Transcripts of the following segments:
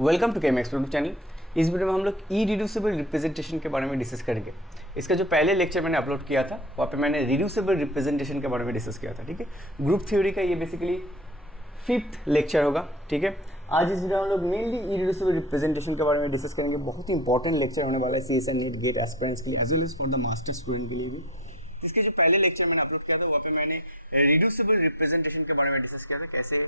Welcome to KMX YouTube channel. इस video में हम लोग इरिड्यूसिबल रिप्रेजेंटेशन के बारे में डिस्कस करेंगे। इसका जो पहले लेक्चर मैंने अपलोड किया था वहाँ पे मैंने रिड्यूसिबल रिप्रेजेंटेशन के बारे में डिस्कस किया था। ठीक है, ग्रुप थ्योरी का ये बेसिकली 5th लेक्चर होगा। ठीक है, आज इस वीडियो में हम लोग मेनली इरिड्यूसिबल रिप्रेजेंटेशन के बारे में डिस्कस करेंगे। बहुत ही इंपॉर्टेंट लेक्चर होने वाला है CSI नीट गेट एस्पिरेंट्स के लिए as well as for the master student के लिए भी। इसके जो पहले लेक्चर मैंने अपलोड किया था वहाँ पे मैंने रिड्यूसिबल रिप्रेजेंटेशन के बारे में डिस्कस किया था, कैसे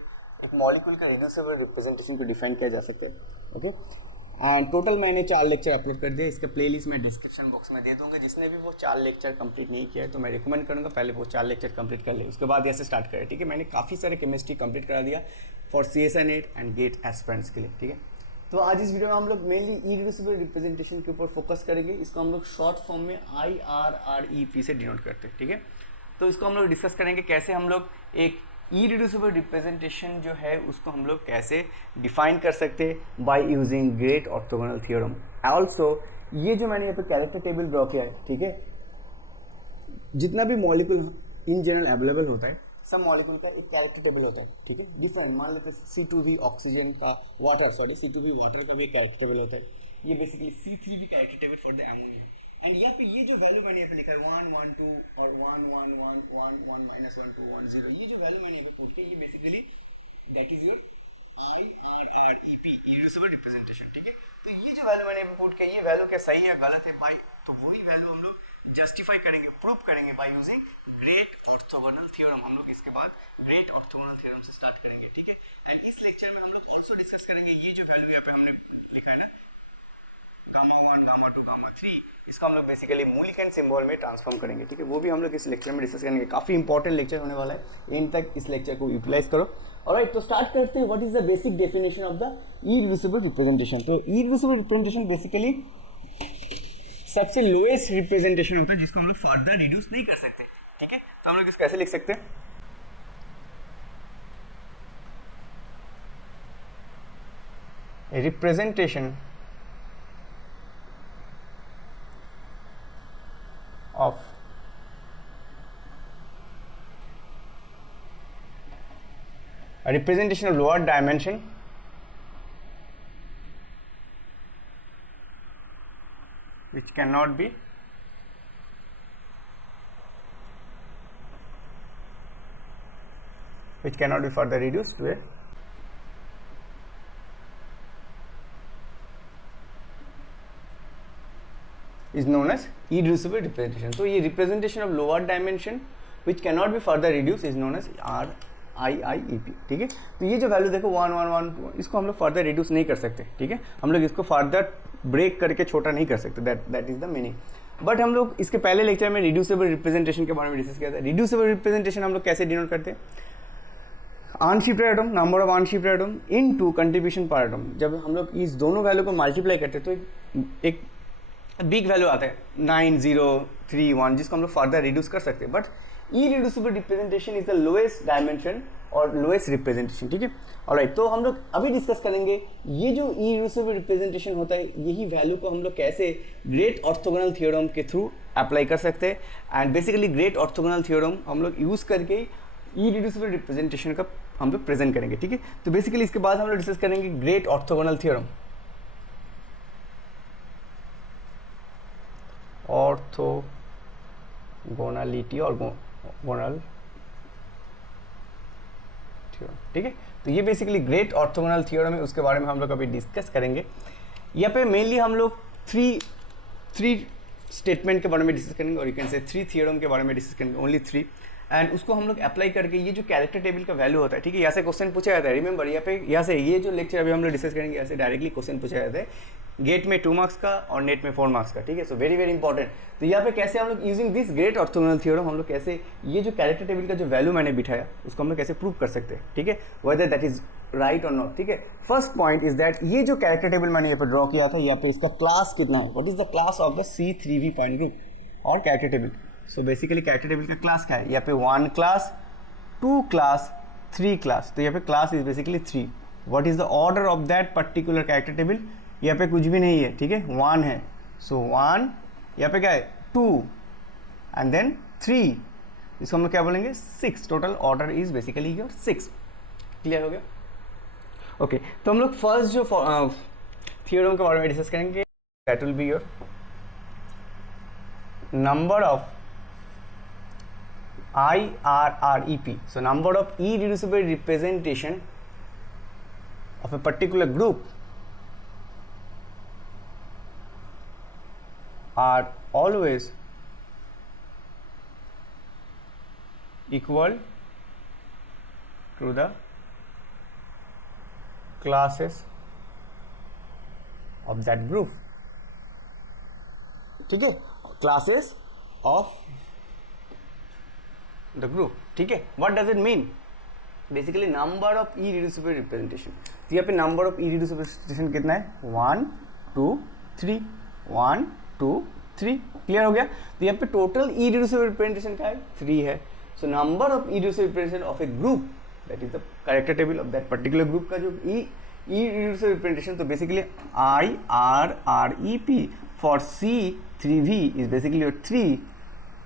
एक मॉलिक्यूल का रिड्यूसिबल रिप्रेजेंटेशन को डिफाइन किया जा सकता है। ओके, एंड टोटल मैंने 4 लेक्चर अपलोड कर दिया। इसका प्लेलिस्ट मैं डिस्क्रिप्शन बॉक्स में दे दूंगा। जिसने भी वो 4 लेक्चर कंप्लीट नहीं किया है तो मैं रिकमेंड करूँगा पहले वो 4 लेक्चर कंप्लीट कर ले, उसके बाद ऐसे स्टार्ट करें। ठीक है, मैंने काफ़ी सारे केमिस्ट्री कंप्लीट करा दिया for CSI NET and GATE aspirants के लिए। ठीक है, तो आज इस वीडियो में हम लोग मेनली इरिड्यूसिबल रिप्रेजेंटेशन के ऊपर फोकस करेंगे। इसको हम लोग शॉर्ट फॉर्म में IRREP से डिनोट करते हैं। ठीक है, तो इसको हम लोग डिस्कस करेंगे कैसे हम लोग एक इरिड्यूसिबल रिप्रेजेंटेशन जो है उसको हम लोग कैसे डिफाइन कर सकते हैं by using great orthogonal theorem. Also ये जो मैंने यहाँ पे कैरेक्टर टेबल ड्रॉ किया है, ठीक है, जितना भी मॉलिक्यूल इन जनरल अवेलेबल होता है सब मॉलिक्यूल का एक कैरेक्टर टेबल होता है। ठीक है, डिफरेंट मान लेते हैं C2V ऑक्सीजन का C2V वाटर का भी एक कैरेक्टर टेबल होता है। ये basically C3V character table for the ammonia. And यहाँ पे ये जो वैल्यू मैंने यहाँ पे लिखा है 1 1 2 और 1 1 1 1 1 -1 2 1 0, ये जो वैल्यू मैंने यहाँ पे पुट किया ये basically that is your IRREP irreducible representation. ठीक है, तो ये जो वैल्यू मैंने यहाँ पे पुट किया ये वैल्यू क्या सही है गलत है बाय, तो वही वैल्यू हम लोग जस्टिफाई करेंगे, प्रूव करेंगे by using great orthogonal theorem. हम लोग इसके बाद ग्रेट ऑर्थोगोनल थ्योरम से स्टार्ट करेंगे। ठीक है, एंड इस लेक्चर में हम लोग ऑल्सो डिस्कस करेंगे ये जो वैल्यू यहाँ पे हमने लिखा है ना Γ1 Γ2 Γ3, इसको हम लोग बेसिकली मूलिकेंट सिंबल में ट्रांसफॉर्म करेंगे। ठीक है, वो भी हम लोग इस लेक्चर में डिस्कस करेंगे। काफ़ी इंपॉर्टेंट लेक्चर होने वाला है, एंड तक इस लेक्चर को यूटिलाइज करो। ऑलराइट, तो स्टार्ट करते हैं। What is the basic definition of the irreducible representation. तो इरिड्यूसिबल रिप्रेजेंटेशन बेसिकली सबसे लोएस्ट रिप्रेजेंटेशन होता है जिसको हम लोग फर्दर रिड्यूस नहीं कर सकते। ठीक है, तो हम लोग इसको कैसे लिख सकते हैं, representation of a representation of lower dimension which cannot be further reduced to a is known as irreducible representation. तो ये representation of lower dimension which cannot be further reduced is known as RIIEP. ठीक है, तो ये जो value देखो 1 1 1 2, इसको हम लोग फर्दर रिड्यूस नहीं कर सकते। ठीक है, हम लोग इसको फर्दर ब्रेक करके छोटा नहीं कर सकते, that is the meaning. But हम लोग इसके पहले लेक्चर में रिड्यूसिबल रिप्रेजेंटेशन के बारे में डिस्कस किया था। रिड्यूसिबल रिप्रेजेंटेशन हम लोग कैसे डिनोट करते हैं, unshifted atom, number of unshifted atom into contribution per atom. जब हम लोग इस दोनों वैल्यू को मल्टीप्लाई करते हैं तो एक बिग वैल्यू आता है 9 0 3 1, जिसको हम लोग फर्दर रिड्यूस कर सकते हैं। But irreducible representation is the lowest dimension और लोएस्ट रिप्रेजेंटेशन। ठीक है, ऑलराइट, तो हम लोग अभी डिस्कस करेंगे ये जो इरिड्यूसिबल रिप्रेजेंटेशन होता है यही वैल्यू को हम लोग कैसे ग्रेट ऑर्थोगोनल थ्योरम के थ्रू अप्लाई कर सकते हैं। And basically great orthogonal theorem हम लोग यूज़ करके इरिड्यूसिबल रिप्रेजेंटेशन का हम लोग प्रेजेंट करेंगे। ठीक है, तो बेसिकली इसके बाद हम लोग डिस्कस करेंगे ग्रेट ऑर्थोगोनल थ्योरम, ऑर्थोगोनलिटी और गोनल थ्योरम। ठीक है, तो ये बेसिकली ग्रेट ऑर्थोगोनल थ्योरम है, उसके बारे में हम लोग अभी डिस्कस करेंगे। यहाँ पे मेनली हम लोग थ्री स्टेटमेंट के बारे में डिस्कस करेंगे और यू कैन से 3 थ्योरम के बारे में डिस्कस करेंगे, ओनली 3। एंड उसको हम लोग अप्लाई करके ये जो कैरेक्टर टेबल का वैल्यू होता है, ठीक है, यहाँ से क्वेश्चन पूछा जाता है। रिमेंबर यहाँ से ये जो लेक्चर अभी हम लोग डिस्कस करेंगे यहाँ से डायरेक्टली क्वेश्चन पूछा जाता है, गेट में 2 मार्क्स का और नेट में 4 मार्क्स का। ठीक है, सो वेरी वेरी इंपॉर्टेंट। तो यहाँ पे कैसे हम लोग using this great orthogonal theorem हम लोग कैसे ये जो कैरेक्टर टेबल का जो वैल्यू मैंने बिठाया उसको हम लोग कैसे प्रूव कर सकते हैं। ठीक है, वेदर दैट इज राइट और नॉट। ठीक है, फर्स्ट पॉइंट इज दैट ये जो कैरेक्टर टेबल मैंने यहाँ पे ड्रॉ किया था यहाँ पे इसका क्लास कितना है, what is the class of the C3V point group और character table. So basically character table का क्लास क्या है, यहाँ पे 1 क्लास 2 क्लास 3 क्लास, तो यहाँ पे class is basically 3। What is the order of that particular character table, यहाँ पे कुछ भी नहीं है। ठीक है, 1 है, सो 1, यहाँ पे क्या है 2 एंड देन 3, इसको हम लोग क्या बोलेंगे 6। Total order is basically your 6। Clear हो गया। ओके तो हम लोग फर्स्ट जो थियोरम के बारे में डिस्कस करेंगे, that will be your number of IRREP. So number of irreducible representation of a particular group are always equal to the classes of that group. ठीक है, classes of the group. ठीक है, what does it mean? Basically number of irreducible representation. तो यहाँ पे number of irreducible representation कितना है? 1 2 3 1 2 3. Clear हो गया? तो यहाँ पे टोटल irreducible representation का है 3 है. So number of irreducible representation of a group, that is the character table of that particular group का जो irreducible representation, तो basically IRREP for C3V is basically your 3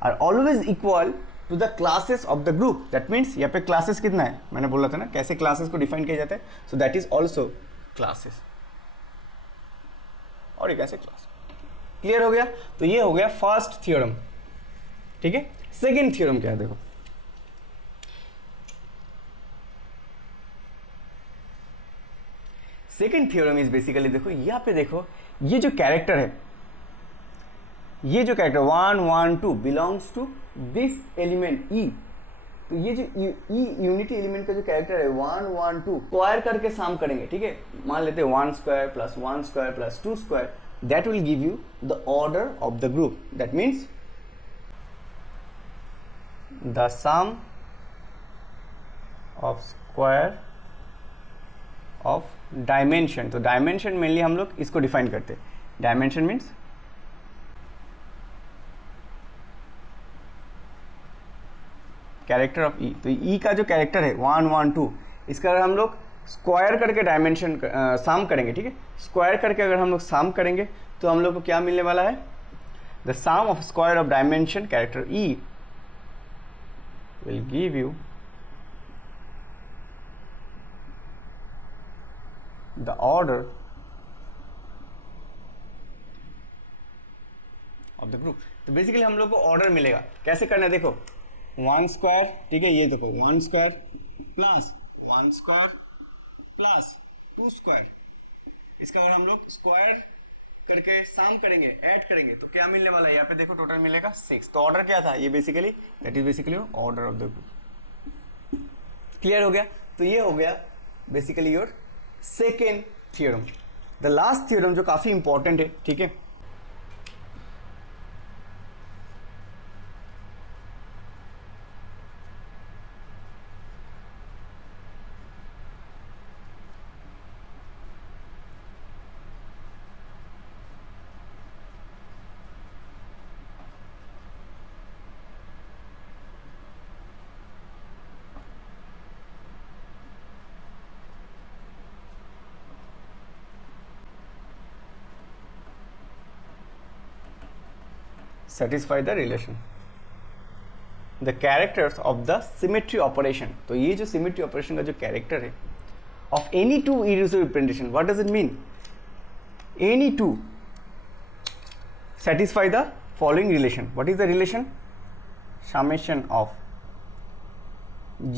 are always equal to the classes of the group. That means यहाँ पे classes कितना है, मैंने बोला था ना कैसे classes को define किया जाता है. So that is also classes, और ये कैसे class. क्लियर हो गया? तो ये हो गया फर्स्ट थ्योरम. ठीक है, सेकेंड थ्योरम क्या है देखो. सेकेंड थ्योरम इज बेसिकली, देखो यहाँ पे देखो, ये जो कैरेक्टर है, ये जो character 1 1 2 belongs to this element E. तो ये जो ई यूनिटी एलिमेंट का जो कैरेक्टर है 1 1 2 स्क्वायर करके साम करेंगे. ठीक है, मान लेते हैं 1 square plus 1 square plus 2 square, that will give you the order of the group. That means the sum of square of dimension. तो डायमेंशन मेनली हम लोग इसको डिफाइन करते हैं. Dimension means character of E. तो ई का जो character है 1 1 2, इसका अगर हम लोग स्क्वायर करके डायमेंशन साम करेंगे. ठीक है, स्क्वायर करके अगर हम लोग साम करेंगे तो हम लोग को क्या मिलने वाला है? The sum of square of dimension character E will give you the order of the group. तो बेसिकली हम लोग को ऑर्डर मिलेगा. कैसे करना है देखो, 1 स्क्वायर, ठीक है, ये देखो 1 square plus 1 square plus 2 square, इसका अगर हम लोग स्क्वायर करके साम करेंगे, ऐड करेंगे, तो क्या मिलने वाला है? यहाँ पे देखो टोटल मिलेगा 6. तो ऑर्डर क्या था? ये basically that is basically order of the group. Clear हो गया? तो ये हो गया basically your second theorem. The last theorem जो काफ़ी इंपॉर्टेंट है. ठीक है, satisfy the relation, the characters of the symmetry operation. तो ये जो symmetry operation का जो character है of any two irreducible representation, what does it mean? Any two satisfy the following relation. What is the relation? Summation of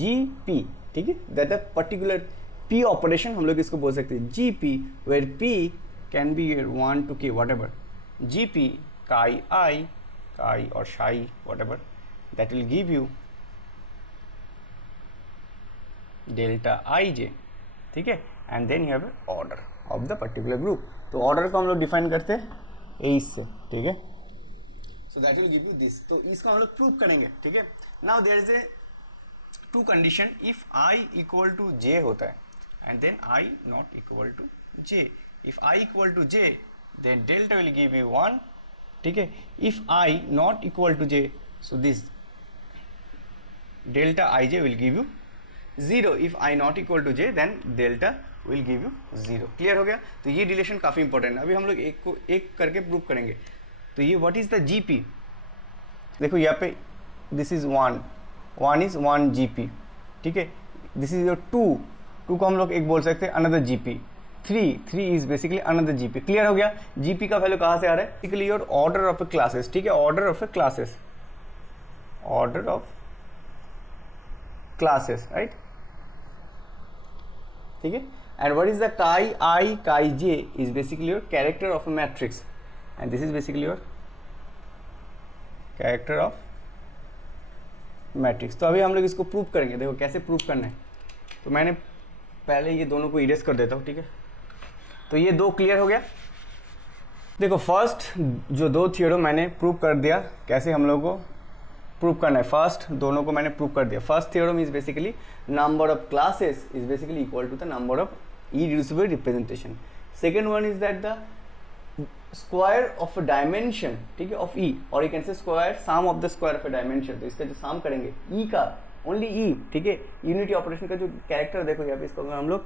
GP. ठीक है, that a particular P operation हम लोग इसको बोल सकते हैं GP, where P can be 1 to K whatever. GP chi I, chi or psi whatever, that will give you delta ij. ठीक है, and then you have order of the particular group. तो order को हम लोग define करते हैं as से. ठीक है, so that will give you this. तो इसको हम लोग प्रूव करेंगे. ठीक है, now there is a two condition. If i equal to j होता है and then i not equal to j. If i equal to J then delta will give you 1. ठीक है, if i not equal to j, so this delta i j will give you 0. If i not equal to J then delta will give you 0. Clear हो गया? तो ये relation काफ़ी important है. अभी हम लोग एक को एक करके प्रूव करेंगे. तो ये व्हाट इज द जीपी. देखो यहाँ पे दिस इज 1 इज 1 जीपी. ठीक है, दिस इज योर 2 2 को हम लोग एक बोल सकते हैं another GP, 3 is basically another GP. Clear हो गया? जीपी का वैल्यू कहाँ से आ रहा है? Basically your order of a classes, ठीक है, order of a classes, order of classes, right, ठीक है। And what is the chi i chi j is basically your character of a matrix and this is basically your character of matrix. तो अभी हम लोग इसको prove करेंगे, देखो कैसे प्रूव करना है। तो मैंने पहले ये दोनों को इरेज कर देता हूँ, ठीक है। तो ये 2 क्लियर हो गया। देखो फर्स्ट जो 2 थ्योरम मैंने प्रूव कर दिया, कैसे हम लोग को प्रूव करना है। फर्स्ट दोनों को मैंने प्रूव कर दिया। First theorem is basically number of classes is basically equal to the number of irreducible representation. Second one is that the square of a dimension, ठीक है, ऑफ ई, और you can say square sum of the square of a dimension. तो इसका जो सम करेंगे ई का, only E, ठीक है, यूनिटी ऑपरेशन का जो कैरेक्टर देखो यहाँ पे, इसको अगर हम लोग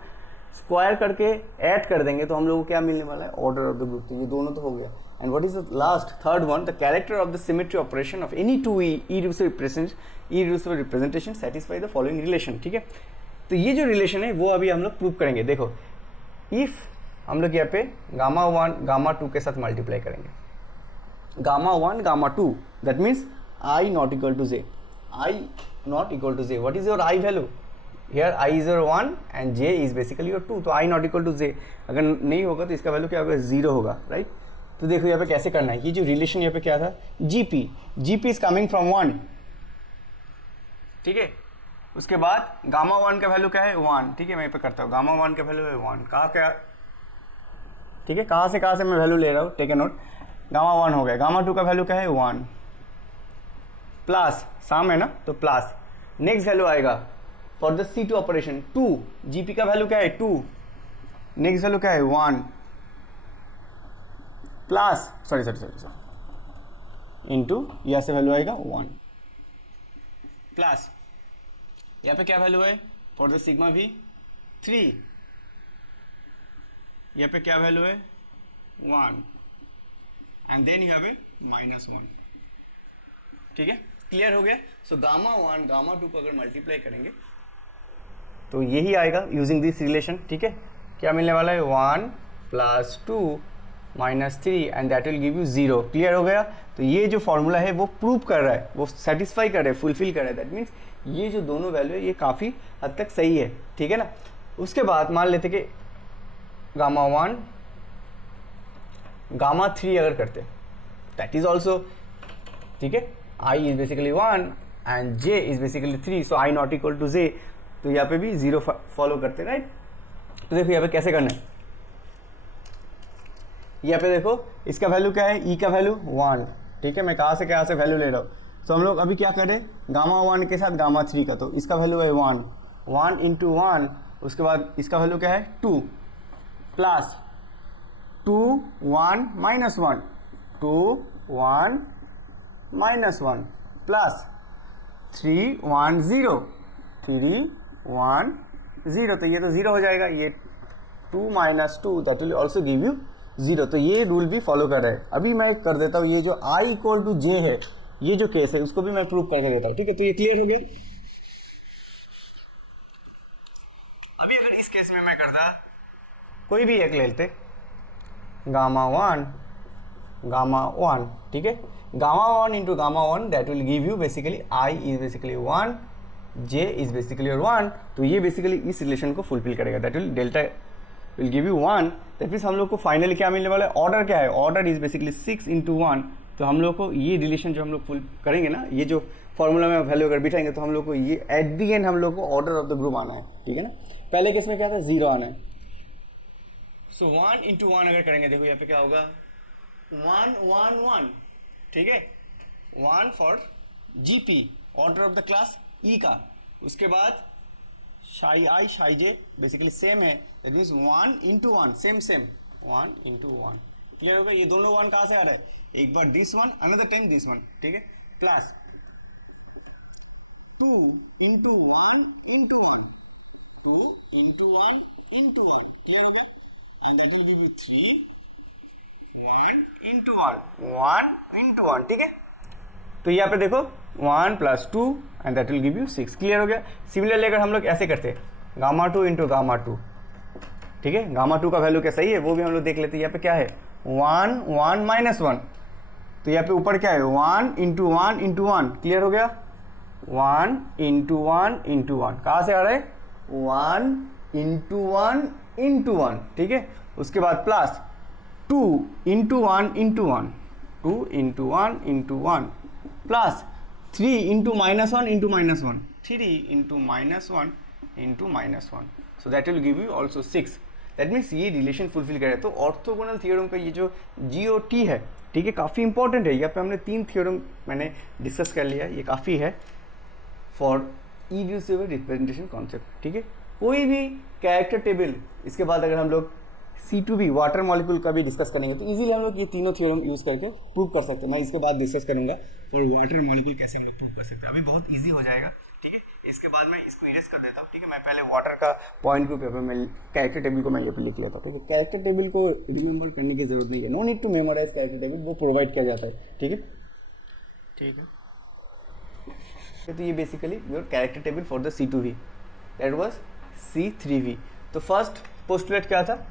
स्क्वायर करके ऐड कर देंगे तो हम लोग को क्या मिलने वाला है? Order of the group. तो ये दोनों तो हो गया। And what is the last third one? The character of the symmetry operation of any 2 irreducible representation satisfy the following relation, ठीक है। तो ये जो रिलेशन है वो अभी हम लोग प्रूव करेंगे। देखो इफ हम लोग यहाँ पे गामा 1 गामा 2 के साथ मल्टीप्लाई करेंगे, gamma 1 gamma 2, that means I not equal to J, I not equal to J. What is your I value? Here I is your 1 and J is basically your 2। तो I not equal to J अगर नहीं होगा तो इसका value क्या होगा? 0 होगा, right. तो देखो यहाँ पे कैसे करना है। ये जो रिलेशन यहाँ पे क्या था? GP, GP is coming from 1, ठीक है। उसके बाद गामा 1 का वैल्यू क्या है? 1, ठीक है। मैं यहाँ पे करता हूँ, गामा 1 का वैल्यू है 1। कहाँ क्या, ठीक है, कहाँ से मैं वैल्यू ले रहा हूँ? टेक ए नोट, गामा 1 हो गया। गामा 2 का वैल्यू क्या है? 1 प्लस सम है ना, तो प्लस। नेक्स्ट वैल्यू आएगा for the C2 operation 2, GP का वैल्यू क्या है? 2। नेक्स्ट वैल्यू क्या है? 1 प्लस सॉरी इनटू, यहाँ से वैल्यू आएगा 1 प्लस, यहाँ पे क्या वैल्यू है? फॉर द सिग्मा भी 3, यहाँ पे क्या वैल्यू है? 1 and then you have a -1, ठीक है। क्लियर हो गया? सो गामा 1 गामा 2 को अगर मल्टीप्लाई करेंगे तो यही आएगा यूजिंग दिस रिलेशन, ठीक है। क्या मिलने वाला है? 1 + 2 - 3 and that will give you 0। Clear हो गया? तो ये जो फॉर्मूला है वो प्रूव कर रहा है, वो सेटिस्फाई कर रहा है, फुलफिल कर रहा है। दैट मीन्स ये जो दोनों वैल्यू है ये काफ़ी हद तक सही है, ठीक है ना। उसके बाद मान लेते कि गामा 1 गामा 3 अगर करते, दैट इज ऑल्सो, ठीक है। I is basically 1 and J is basically 3, so i not equal to j, तो यहाँ पे भी 0 फॉलो करते हैं, राइट। तो देखो यहाँ पे कैसे करना है। यहाँ पे देखो इसका वैल्यू क्या है? ई का वैल्यू 1, ठीक है। मैं कहाँ से वैल्यू ले रहा हूँ? तो हम लोग अभी क्या करें? गामा 1 के साथ गामा 3 का, तो इसका वैल्यू है 1 × 1, उसके बाद इसका वैल्यू क्या है? 2 प्लस 2 1 -1 2 1 -1 प्लस 3 1 0 3 1 0, तो ये तो 0 हो जाएगा। ये 2 - 2 that will also give you 0। तो ये रूल भी फॉलो कर रहा है। अभी मैं कर देता हूँ, ये जो i = j है, ये जो केस है उसको भी मैं प्रूव करके देता हूँ, ठीक है। तो ये क्लियर हो गया। अभी अगर इस केस में मैं करता, कोई भी एक ले लेते, गामा 1 गामा 1, ठीक है। Gamma 1 × gamma 1 that will give you basically i is basically 1, j is basically 1। तो ये बेसिकली इस रिलेशन को फुलफिल करेगा, that will delta will give you 1। That means हम लोग को फाइनली क्या मिलने वाला है? ऑर्डर क्या है? Order is basically 6 × 1। तो हम लोग को ये रिलेशन जो हम लोग फुल करेंगे ना, ये जो फॉर्मूला में वैल्यू अगर बिठाएंगे तो हम लोग को ये एट दी एंड हम लोग को ऑर्डर ऑफ द ग्रुप आना है, ठीक है ना। पहले केस में क्या था? 0 आना है। सो 1 × 1 अगर करेंगे, देखो यहाँ पे क्या होगा? 1 1 1, ठीक है। 1 for GP, order of the class ई का। उसके बाद शाई आई शाई जे बेसिकली सेम है, दैट मीन्स 1 × 1 सेम 1 × 1। क्लियर होगा? ये दोनों 1 कहाँ से आ रहा है? एक बार दिस 1, अनदर टाइम दिस 1, ठीक है। प्लस 2 × 1 × 1 2 × 1 × 1। क्लियर हो गया? And that will give you 3 1 × 1 1 × 1, ठीक है। तो यहाँ पे देखो 1 + 2 and that will give you 6। Clear हो गया? सिमिलरली अगर हम लोग ऐसे करते, गामा 2 इंटू गामा 2, ठीक है। गामा 2 का वैल्यू क्या सही है वो भी हम लोग देख लेते हैं। यहाँ पे क्या है 1 1 माइनस 1, तो यहाँ पे ऊपर क्या है 1 इंटू 1 इंटू 1, क्लियर हो गया। 1 इंटू 1 इंटू 1 कहाँ से आ रहा है 1 इंटू 1 इंटू 1, ठीक है। उसके बाद plus 2 into 1 into 1, 2 into 1 into 1 plus 3 into minus 1 into minus 1, 3 into minus 1 into minus 1, so that will give you also 6। That means ये रिलेशन फुलफिल करे। तो ऑर्थोगोनल थ्योरम का ये जो GOT है, ठीक है, काफ़ी इंपॉर्टेंट है। यहाँ पे हमने 3 थ्योरम मैंने डिस्कस कर लिया, ये काफ़ी है फॉर इरिड्यूसिबल रिप्रेजेंटेशन कॉन्सेप्ट, ठीक है। कोई भी कैरेक्टर टेबल, इसके बाद अगर हम लोग C2V वाटर मॉलिक्यूल का भी डिस्कस करेंगे तो इजीली हम लोग ये तीनों थ्योरम यूज़ करके प्रूव कर सकते हैं। मैं इसके बाद डिस्कस करूंगा फॉर वाटर मॉलिक्यूल कैसे हम लोग प्रूव कर सकते हैं। अभी बहुत इजी हो जाएगा, ठीक है। इसके बाद मैं इसको इरेज कर देता हूँ, ठीक है। मैं पहले वाटर का पॉइंट ग्रुप पे मैं कैरेक्टर टेबल को मैं ये पे लिख लेता हूँ, ठीक है। कैरेक्टर टेबल को रिमेंबर करने की जरूरत नहीं है, no need to memorise character table, वो प्रोवाइड किया जाता है, ठीक है, ठीक है। तो ये basically your character table for the C2V, that was C3V। तो फर्स्ट पोस्टुलेट क्या था,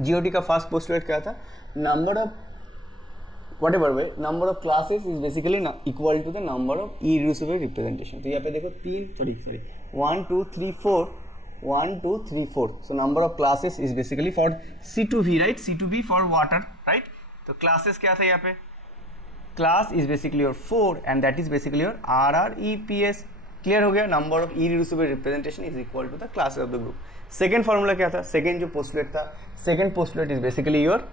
GOT का फर्स्ट पोस्टुलेट क्या था, number of whatever way number of classes is basically equal to the number of irreducible representation। तो यहाँ पे देखो 1 2 3 4 1 2 3 4, so number of classes is basically for C2V, right, C2V for water, right। तो classes क्या था यहाँ पे, class is basically your 4 and that is basically your RREPS, clear हो गया। Number of irreducible representation is equal to the classes of the group. Second formula क्या था, second जो पोस्टुलेट था, second postulate is basically your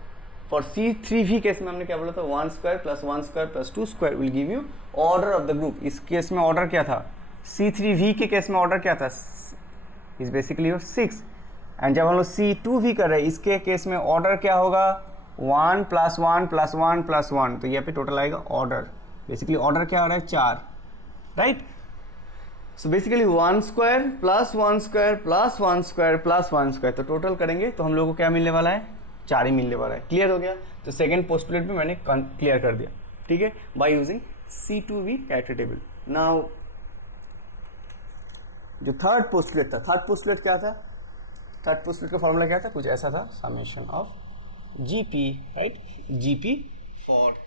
for C3V case में हमने क्या बोला था 1 स्क्वायर प्लस 1 स्क्वायर प्लस 2 स्क्वायर will give you order of the group. इस केस में ऑर्डर क्या था, C3V के केस में ऑर्डर क्या था, इज बेसिकली योर 6। एंड जब हम लोग C2V कर रहे हैं इसके केस में ऑर्डर क्या होगा 1 प्लस 1 प्लस 1 प्लस 1, तो यहाँ पे टोटल आएगा ऑर्डर, बेसिकली ऑर्डर क्या आ रहा है 4, right. So basically 1 square plus 1 square plus 1 square plus 1 square, तो टोटल करेंगे तो हम लोगों को क्या मिलने वाला है 4 ही मिलने वाला है, क्लियर हो गया। तो सेकंड पोस्टुलेट भी मैंने क्लियर कर दिया, ठीक है, by using C2V character table. Now जो थर्ड पोस्टुलेट था, थर्ड पोस्टुलेट क्या था, थर्ड पोस्टुलेट का फॉर्मूला क्या था, कुछ ऐसा था, summation of GP, right, GP for,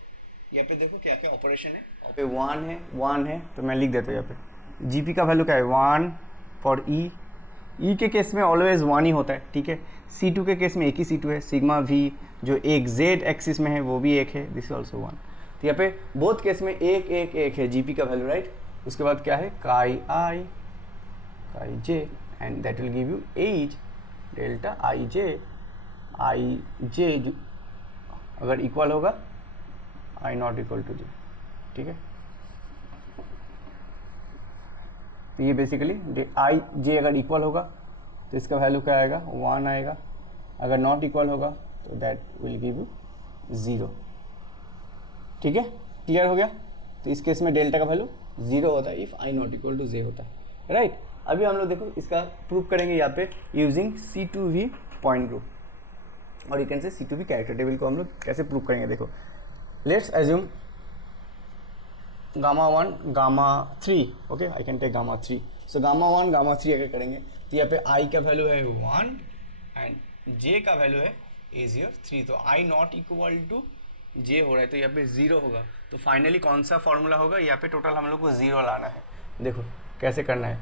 यहाँ पे देखो क्या क्या ऑपरेशन है, और पे 1 है तो मैं लिख देता हूँ यहाँ पे GP का वैल्यू क्या है 1 फॉर E के केस में ऑलवेज 1 ही होता है, ठीक है। C2 के केस में एक ही C2 है, सिग्मा V जो एक Z एक्सिस में है वो भी एक है, दिस इज ऑल्सो 1। तो यहाँ पे बोथ केस में एक है GP का वैल्यू, राइट। उसके बाद क्या है काई j and that will give you as delta I j अगर इक्वल होगा I not equal to j, ठीक है। तो ये बेसिकली I अगर इक्वल होगा तो इसका वैल्यू क्या आएगा 1 आएगा, अगर नॉट इक्वल होगा तो दैट विल गिव यू 0, ठीक है, क्लियर हो गया। तो इस केस में डेल्टा का वैल्यू 0 होता है if I not equal to j होता है, राइट। अभी हम लोग देखो इसका प्रूफ करेंगे यहाँ पे यूजिंग C2V पॉइंट ग्रुप, और यू कैन से C2V कैरेक्टर टेबल को हम लोग कैसे प्रूव करेंगे। देखो let's assume gamma 1 gamma 3, okay, I can take gamma 3। So gamma 1 gamma 3 अगर करेंगे तो यहाँ पे I का वैल्यू है 1 एंड J का वैल्यू है इज योर 3, तो I not equal to J हो रहा है तो यहाँ पे 0 होगा। तो फाइनली कौन सा फॉर्मूला होगा, यहाँ पे टोटल हम लोग को 0 लाना है। देखो कैसे करना है,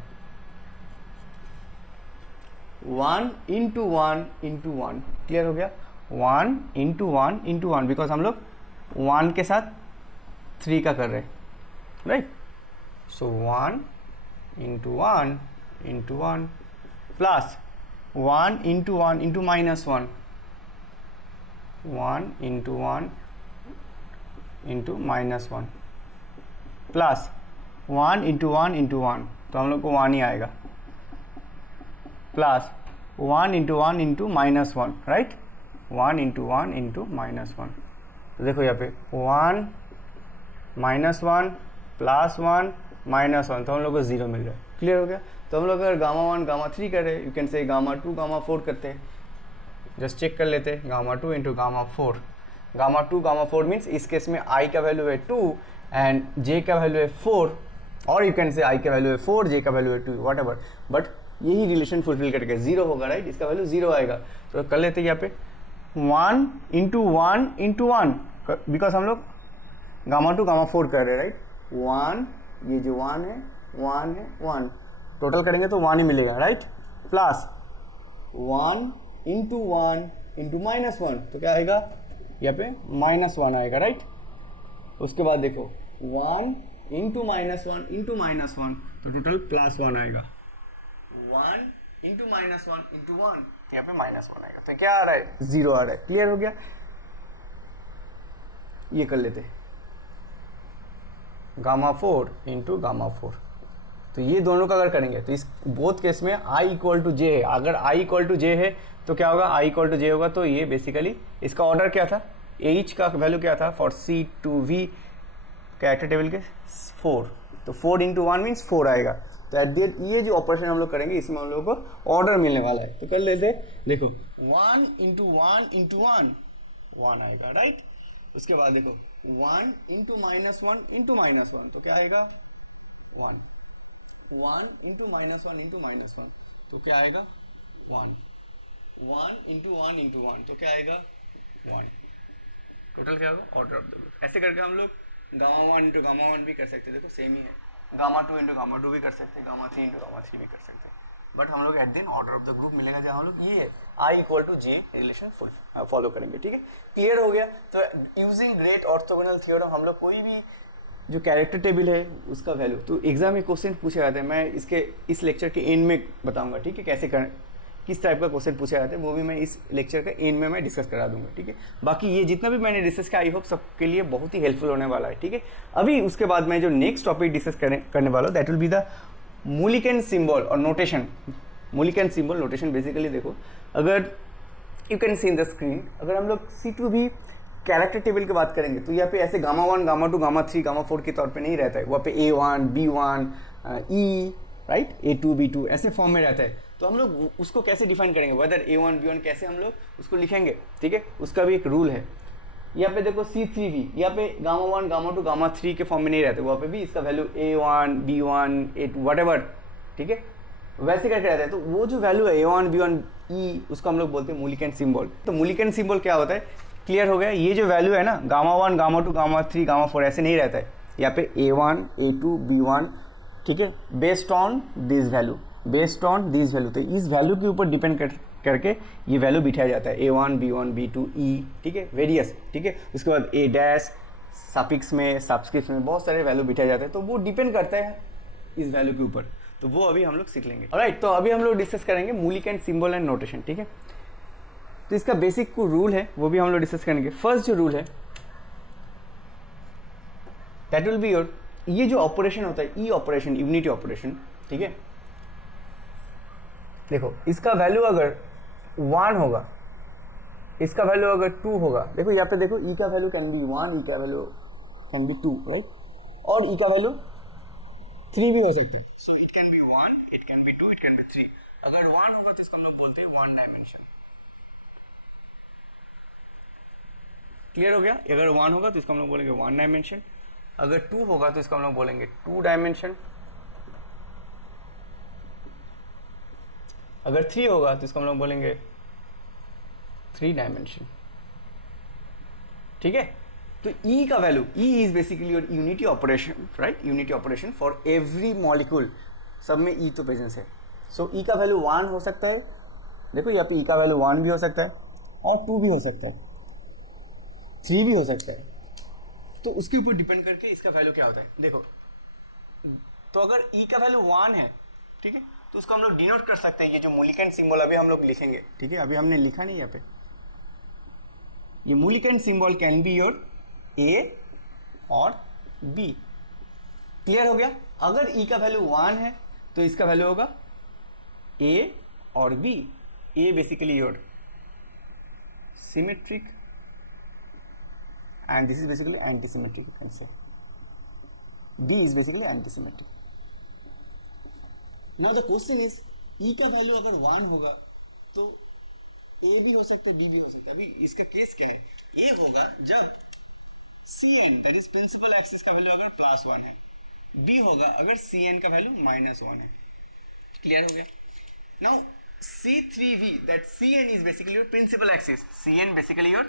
1 इंटू 1 इंटू 1, क्लियर हो गया, 1 इंटू 1 इंटू 1, बिकॉज हम लोग 1 के साथ 3 का कर रहे हैं, राइट। सो 1 into 1 into 1 plus 1 into 1 into minus 1, 1 into 1 into minus 1 plus 1 into 1 into 1, तो हम लोग को 1 ही आएगा, plus 1 into 1 into minus 1, right, 1 into 1 into minus 1। तो देखो यहाँ पे 1 माइनस 1 प्लस 1 माइनस 1, तो हम लोग को 0 मिल रहा है, क्लियर हो गया। तो हम लोग अगर गामा 1 गामा 3 कर रहे हैं, यू कैन से गामा 2 गामा 4 करते हैं, जस्ट चेक कर लेते हैं, gamma 2 into gamma 4, gamma 2 gamma 4 means इस केस में I का वैल्यू है 2 एंड J का वैल्यू है 4, और यू कैन से I का वैल्यू है 4 J का वैल्यू है 2, वट एवर, बट यही रिलेशन फुलफिल करके 0 होगा, राइट, इसका वैल्यू 0 आएगा। तो कर लेते हैं यहाँ पे 1 इंटू 1 इंटू 1, बिकॉज हम लोग गामा टू गामा 4 कर रहे हैं, राइट। 1, ये जो 1 है 1 है 1, टोटल करेंगे तो 1 ही मिलेगा, राइट, प्लस 1 इंटू 1 इंटू -1, तो क्या आएगा यहाँ पे -1 आएगा, राइट। उसके बाद देखो 1 इंटू -1 इंटू -1, तो टोटल +1 आएगा। 1 इंटू -1 इंटू 1, तो यहाँ पे -1 आएगा। तो क्या आ रहा है, 0 आ रहा है। क्लियर हो गया। ये कर लेते गामा 4 इंटू गामा 4, तो ये दोनों का अगर करेंगे तो इस बोथ केस में i इक्वल टू जे है। अगर i इक्वल टू जे है तो क्या होगा, i इक्वल टू जे होगा। तो ये बेसिकली इसका ऑर्डर क्या था, एच का वैल्यू क्या था for C two V character table के 4, तो 4 इंटू 1 मीन्स 4 आएगा। तो एट द एंड ये जो ऑपरेशन हम लोग करेंगे इसमें हम लोगों को ऑर्डर मिलने वाला है। तो कर लेते, देखो 1 इंटू 1 इंटू 1 आएगा, राइट। उसके बाद देखो 1 इंटू -1 इंटू -1, तो क्या आएगा 1 इंटू -1 इंटू -1, तो क्या आएगा 1 इंटू 1 इंटू 1, तो क्या आएगा 1। टोटल क्या होगा, ऑर्डर ऑफ द ग्रुप। ऐसे करके हम लोग गामा 1 इंटू गामा 1 भी कर सकते हैं, देखो सेम ही है। गामा 2 इंटू गामा 2 भी कर सकते हैं, गामा 3 इंटू गामा 3 भी कर सकते हैं। बट हम लोग एट दिन ऑर्डर ऑफ द ग्रुप मिलेगा जहाँ हम लोग ये i equal to J relation follow करेंगे, ठीक है। क्लियर हो गया। तो यूजिंग ग्रेट ऑर्थोगोनल थ्योरम हम लोग कोई भी जो कैरेक्टर टेबल है उसका वैल्यू, तो एग्जाम में क्वेश्चन पूछे जाते हैं, मैं इसके इस लेक्चर के एंड में बताऊंगा, ठीक है, कैसे कर किस टाइप का क्वेश्चन पूछे जाते हैं वो भी मैं इस लेक्चर का एंड में मैं डिस्कस करा दूंगा, ठीक है। बाकी ये जितना भी मैंने डिस्कस किया आई होप सबके लिए बहुत ही हेल्पफुल होने वाला है, ठीक है। अभी उसके बाद मैं जो नेक्स्ट टॉपिक डिस्कस करने वाला हूँ that will be the Mulliken symbol और notation. Mulliken symbol notation basically देखो, अगर you can see in the screen, अगर हम लोग C2V कैरेक्टर टेबल की बात करेंगे तो यहाँ पे ऐसे गामा 1 गामा 2 गामा 3 गामा 4 के तौर पे नहीं रहता है, वहाँ पे A1 B1 E, right, A2 B2 ऐसे फॉर्म में रहता है। तो हम लोग उसको कैसे डिफाइन करेंगे, वेदर A1 B1 कैसे हम लोग उसको लिखेंगे, ठीक है, उसका भी एक रूल है। यहाँ पे देखो C3V, यहाँ पे गामा 1 गामा 2 गामा 3 के फॉर्म में नहीं रहते, वहाँ पे भी इसका value A1 B1 A2 whatever, ठीक है, वैसे करके रहता है। तो वो जो वैल्यू है A1 B1 E, उसको हम लोग बोलते हैं मूलिकन सिंबल। तो मूलिकन सिंबल क्या होता है, क्लियर हो गया। ये जो वैल्यू है ना गामा 1 गामा 2 गामा 3 गामा 4 ऐसे नहीं रहता है, यहाँ पे A1 A2 B1, ठीक है, based on this value, based on this value. तो इस वैल्यू के ऊपर डिपेंड करके ये वैल्यू बिठाया जाता है, A1 B1 B2 E, ठीक है, वेरियस, ठीक है। उसके बाद A डैश सफिक्स में सबस्क्रिप्ट में बहुत सारे वैल्यू बिठाए जाते हैं, तो वो डिपेंड करता है इस वैल्यू के ऊपर। तो वो अभी हम लोग सीख लेंगे, ऑलराइट। तो अभी हम लोग डिस्कस करेंगे मूलिकन सिंबल एंड नोटेशन, ठीक है। तो इसका बेसिक को रूल है वो भी हम लोग डिस्कस करेंगे। फर्स्ट जो रूल है दैट विल बी योर, ये जो ऑपरेशन होता है ई ऑपरेशन, यूनिटी ऑपरेशन, ठीक है। देखो इसका वैल्यू अगर 1 होगा, इसका वैल्यू अगर 2 होगा, देखो यहाँ पे देखो ई का वैल्यू कैन बी 1, ई का वैल्यू कैन बी 2, राइट, और ई का वैल्यू 3 भी हो सकता है। So it can be 1, it can be 2, it can be 3। अगर 1 होगा तो इसको हम लोग बोलते हैं 1 डायमेंशन। क्लियर हो गया। अगर 1 होगा तो इसको हम लोग बोलेंगे 1 डायमेंशन। अगर 2 होगा तो इसको हम लोग बोलेंगे 2 डायमेंशन। अगर 3 होगा तो इसको हम लोग बोलेंगे 3 डायमेंशन, ठीक है। तो E का value, E is basically your unity operation, right, unity operation for every molecule, सब में E तो प्रेजेंस है। सो E का वैल्यू 1 हो सकता है, देखो यहाँ पे E का वैल्यू 1 भी हो सकता है और 2 भी हो सकता है, 3 भी हो सकता है। तो उसके ऊपर डिपेंड करके इसका वैल्यू क्या होता है। देखो तो अगर E का वैल्यू 1 है, ठीक है, तो उसको हम लोग डिनोट कर सकते हैं, ये जो मूलिकन सिंबल अभी हम लोग लिखेंगे, ठीक है, अभी हमने लिखा नहीं यहाँ पे। ये Mulliken symbol can be your A और B। क्लियर हो गया। अगर E का वैल्यू 1 है तो इसका वैल्यू होगा A और B। A basically your symmetric and this is basically anti-symmetric, you can say. B is basically anti-symmetric. Now the question is, E का वैल्यू अगर 1 होगा तो A भी हो सकता है, B भी हो सकता है। अभी इसका केस क्या है, A होगा जब Cn that is principal axis का वैल्यू अगर +1 है, B होगा अगर Cn का वैल्यू -1 है। क्लियर हो गया। Now C3V, that Cn is basically your principal axis. Cn basically your,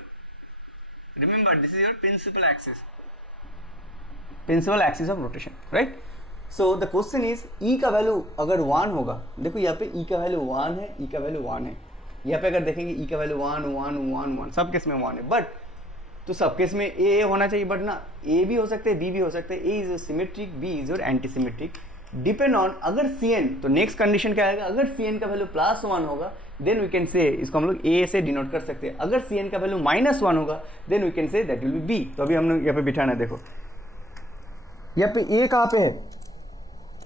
remember this is your principal axis of rotation, right? So the question is E का value अगर 1 होगा, देखो यहाँ पे E का वैल्यू 1 है, E का वैल्यू 1 है, यहाँ पे अगर देखेंगे E का वैल्यू 1 1 1 1, सब केस में 1 है, बट तो सब केस में A होना चाहिए, बट ना A भी हो सकते हैं, B भी हो सकते हैं, A is your symmetric, B is your anti symmetric, depend on अगर Cn, तो नेक्स्ट कंडीशन क्या आएगा, अगर Cn का वैल्यू +1 होगा देन वी कैन से, इसको हम लोग A से डिनोट कर सकते हैं, अगर Cn का वैल्यू -1 होगा then we can say that will be B। तो अभी हम लोग यहाँ पे बिठाना है, देखो यहाँ पे A कहाँ पे है,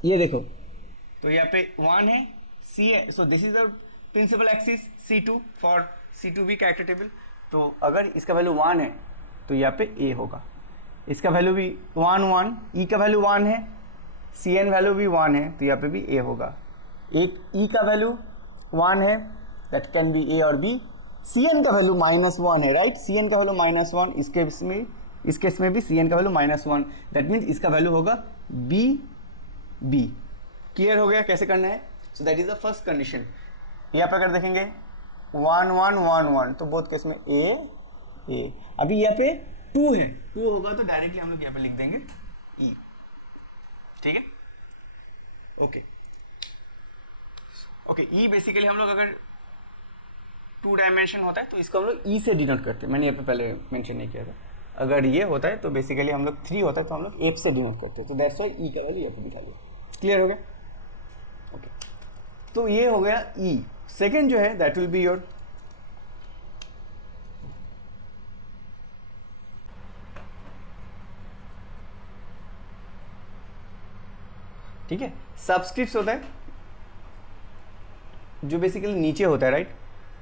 ये देखो, तो यहाँ पे 1 है, Cn, so this is the principal axis C2 for C2V character table, तो अगर इसका वैल्यू 1 है तो यहाँ पे A होगा, इसका वैल्यू भी 1 1, E का वैल्यू 1 है, Cn वैल्यू भी 1 है, तो यहाँ पे भी A होगा, एक E का वैल्यू 1 है, दैट कैन बी A और B, Cn का वैल्यू -1 है, राइट, Cn का वैल्यू -1, इस केस में भी Cn का वैल्यू -1, दैट मीन्स इसका वैल्यू होगा B। क्लियर हो गया कैसे करना है? So that is the first condition. यहाँ पे अगर देखेंगे 1 1 1 1, तो बोथ केस में A। अभी यहाँ पे 2 है, 2 होगा तो डायरेक्टली हम लोग यहाँ पे लिख देंगे E, ठीक है, ओके। E बेसिकली हम लोग अगर 2 डायमेंशन होता है तो इसको हम लोग E से डिनोट करते हैं, मैंने यहाँ पे पहले मेंशन नहीं किया था, अगर ये होता है तो बेसिकली हम लोग 3 होता है तो हम लोग F से डिनोट करते हैं, तो दैट्स वाई E का वैल्यू यहाँ पे बिठा लिया। क्लियर हो गया? ओके, तो ये हो गया E। सेकेंड जो है दैट विल बी योर ठीक है, सबस्क्रिप्ट होता है जो बेसिकली नीचे होता है, राइट,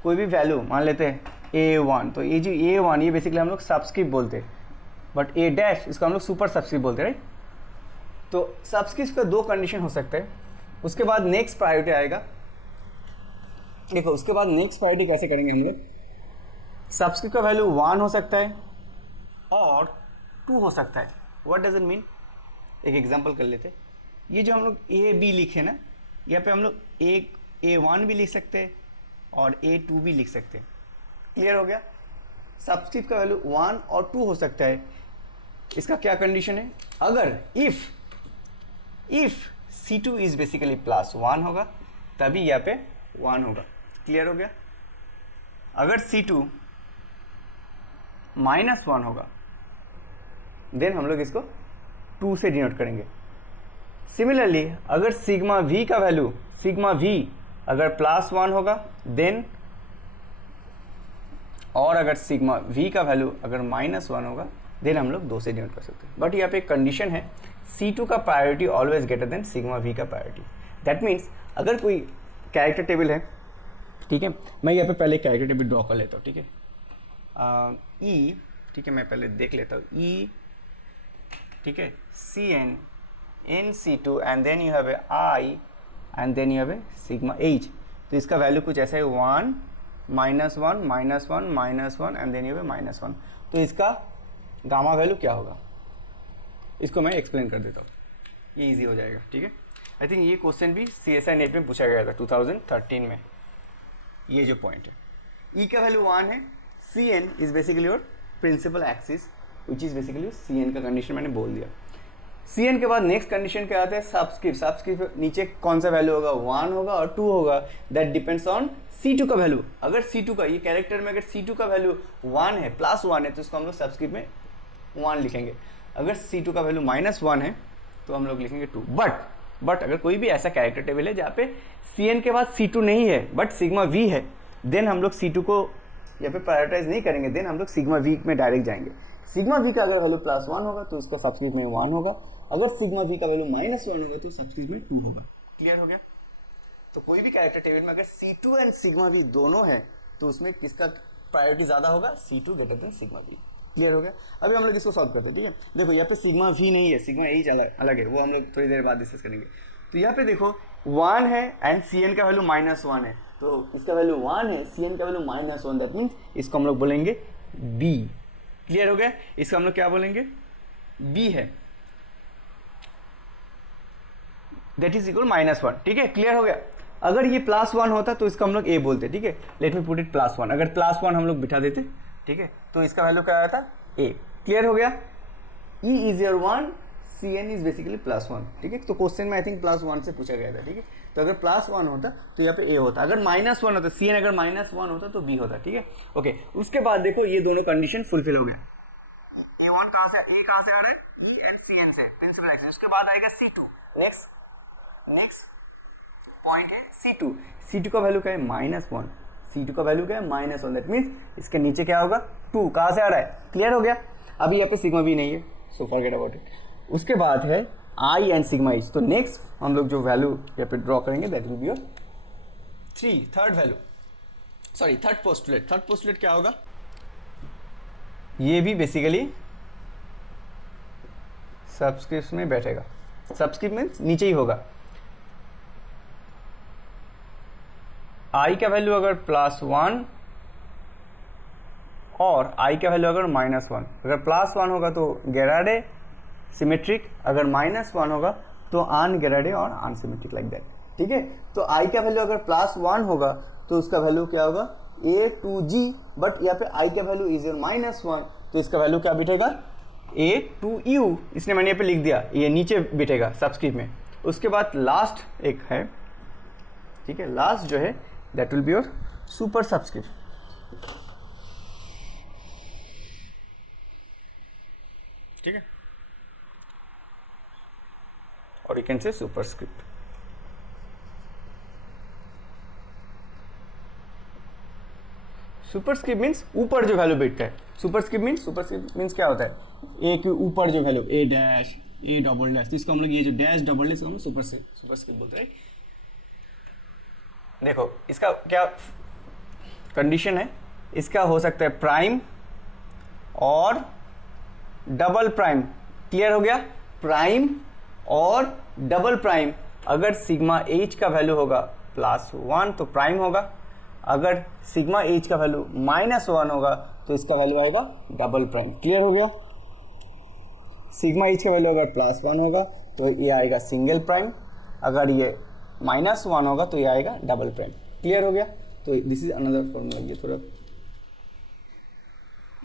कोई भी वैल्यू मान लेते हैं A1, तो ये जो A1 ये बेसिकली हम लोग सबस्क्रिप्ट बोलते हैं, बट A' इसको हम लोग सुपर सबस्क्रिप्ट बोलते हैं, राइट। तो सबस्क्रिप्ट का 2 कंडीशन हो सकते हैं, उसके बाद नेक्स्ट प्रायोरिटी आएगा। देखो उसके बाद नेक्स्ट प्रायोरिटी कैसे करेंगे हम लोग, सबस्क्रिप्ट का वैल्यू 1 हो सकता है और 2 हो सकता है। व्हाट डज इट मीन, एक एग्जांपल कर लेते हैं। ये जो हम लोग A B लिखे ना, यहाँ पे हम लोग A1 भी लिख सकते हैं और A2 भी लिख सकते हैं। क्लियर हो गया? सबस्क्रिप्ट का वैल्यू 1 और 2 हो सकता है। इसका क्या कंडीशन है, अगर इफ C2 इज बेसिकली +1 होगा तभी यहाँ पे 1 होगा। क्लियर हो गया? अगर C2 -1 होगा देन हम लोग इसको 2 से डिनोट करेंगे। सिमिलरली अगर सिग्मा V का वैल्यू अगर +1 होगा देन, और अगर सिग्मा V का वैल्यू अगर -1 होगा देन हम लोग 2 से डिनोट कर सकते हैं। बट यहाँ पे एक कंडीशन है, C2 का priority always greater than sigma V का प्रायोरिटी। दैट मीन्स अगर कोई कैरेक्टर टेबल है, ठीक है, मैं यहाँ पे पहले कैरेक्टर टेबल ड्रॉ कर लेता हूँ, ठीक है, E, ठीक है, मैं पहले देख लेता हूँ E, ठीक है, Cn in C2 and then you have a I and then you have a sigma H। तो इसका वैल्यू कुछ ऐसा है 1 -1 -1 -1 and then you have a -1। तो इसका गामा वैल्यू क्या होगा, इसको मैं एक्सप्लेन कर देता हूँ, ये इजी हो जाएगा, ठीक है। आई थिंक ये क्वेश्चन भी CSI नेट में पूछा गया था 2013 में, ये जो पॉइंट है। E का वैल्यू 1 है, Cn is basically your principal axis which is basically Cn का कंडीशन मैंने बोल दिया। Cn के बाद नेक्स्ट कंडीशन क्या आता है, सबस्क्रिप्ट नीचे कौन सा वैल्यू होगा, 1 होगा और 2 होगा, दैट डिपेंड्स ऑन C2 का वैल्यू। अगर C2 का, ये कैरेक्टर में अगर C2 का वैल्यू 1 है, +1 है, तो इसको हम लोग सबस्क्रिप्ट में 1 लिखेंगे। अगर C2 का वैल्यू -1 है तो हम लोग लिखेंगे 2। बट अगर कोई भी ऐसा कैरेक्टर टेबल है जहाँ पे Cn के बाद C2 नहीं है बट सिग्मा V है, देन हम लोग C2 को यहाँ पे प्रायोरिटाइज नहीं करेंगे, देन हम लोग सिग्मा V में डायरेक्ट जाएंगे। सिग्मा V का अगर वैल्यू +1 होगा तो उसका सबस्क्रिप्ट में 1 होगा, अगर सिग्मा V का वैल्यू -1 होगा तो सबस्क्रिप्ट में 2 होगा। क्लियर हो गया? तो कोई भी कैरेक्टर टेबल में अगर C2 एंड सिग्मा V दोनों है तो उसमें किसका प्रायोरिटी ज़्यादा होगा, C2 greater than sigma V। Clear हो गया? अभी हम लोग इसको सॉल्व करते हैं, ठीक है। देखो यहाँ पे सिग्मा V नहीं है, सिग्मा H अलग है, वो हम लोग थोड़ी देर बाद डिस्कस करेंगे। तो यहाँ पे देखो 1 है एंड Cn का वैल्यू -1 है, तो इसका वैल्यू 1 है, Cn का वैल्यू -1, दैट मीन्स इसको हम लोग बोलेंगे B। क्लियर हो गया? इसको हम लोग क्या बोलेंगे, B है, दैट इज इक्वल -1। ठीक है, क्लियर हो गया? अगर ये +1 होता तो इसका हम लोग ए बोलते, ठीक है। लेट मी पुट इट +1, अगर +1 हम लोग बिठा देते, ठीक है, तो इसका वैल्यू क्या आया था, ए। क्लियर हो गया। E is your 1, C N is basically +1, ठीक है। तो क्वेश्चन में आई थिंक +1 से पूछा गया था, ठीक है। तो अगर +1 होता तो यहाँ पे ए होता, अगर -1 होता, सी एन अगर -1 होता तो बी होता, ठीक है। ओके, उसके बाद देखो ये दोनों कंडीशन फुलफिल हो गया। A1 कहाँ से, ए कहाँ से आ रहा है, ई एंड सी एन से, प्रिंसिपल एक्सिस। उसके बाद आएगा C2, नेक्स्ट पॉइंट है C2। C2 का वैल्यू क्या है, -1। C2 का वैल्यू क्या है, -1। दैट मीन्स इसके नीचे क्या होगा, 2 कहाँ से आ रहा है। क्लियर हो गया। अभी यहाँ पे सिग्मा भी नहीं है, सो फॉरगेट अबाउट इट। उसके बाद है आई एंड सिग्मा एच। तो नेक्स्ट हम लोग जो वैल्यू यहाँ पे ड्रॉ करेंगे that will be your third postulate. Third postulate क्या होगा, ये भी बेसिकली सबस्क्रिप्ट में बैठेगा। सबस्क्रिप्ट मीन्स नीचे ही होगा। आई का वैल्यू अगर +1 और आई का वैल्यू अगर -1, अगर +1 होगा तो गेराडे सिमेट्रिक, अगर -1 होगा तो अनगेराडे और अनसिमेट्रिक, लाइक दैट, ठीक है। तो आई का वैल्यू अगर +1 होगा तो उसका वैल्यू क्या होगा, A to G, बट यहाँ पे I का वैल्यू इज -1, तो इसका वैल्यू क्या बिठेगा, A to U। इसने मैंने यहाँ पे लिख दिया, ये नीचे बिठेगा सबस्क्रिप्ट में। उसके बाद लास्ट एक है, ठीक है, लास्ट जो है that will be your super subscript, ठीक है, और यू कैन से सुपरस्क्रिप्ट। सुपरस्क्रिप्ट मीन्स ऊपर जो वैल्यू बिठता है। सुपरस्क्रिप्ट मीन्स क्या होता है, ए के ऊपर जो value, A dash, A double dash, तो इसको हम लोग ये जो डैश डबल डैश को हम सुपरस्क्रिप्ट बोलते हैं, राइट। देखो इसका क्या कंडीशन है, इसका हो सकता है प्राइम और डबल प्राइम। क्लियर हो गया, प्राइम और डबल प्राइम। अगर सिग्मा एच का वैल्यू होगा +1 तो प्राइम होगा, अगर सिग्मा एच का वैल्यू -1 होगा तो इसका वैल्यू आएगा डबल प्राइम। क्लियर हो गया। सिग्मा एच का वैल्यू अगर +1 होगा तो ये आएगा सिंगल प्राइम, अगर ये -1 होगा तो ये आएगा डबल प्राइम। क्लियर हो गया। तो दिस इज अनदर फॉर्मूला। ये थोड़ा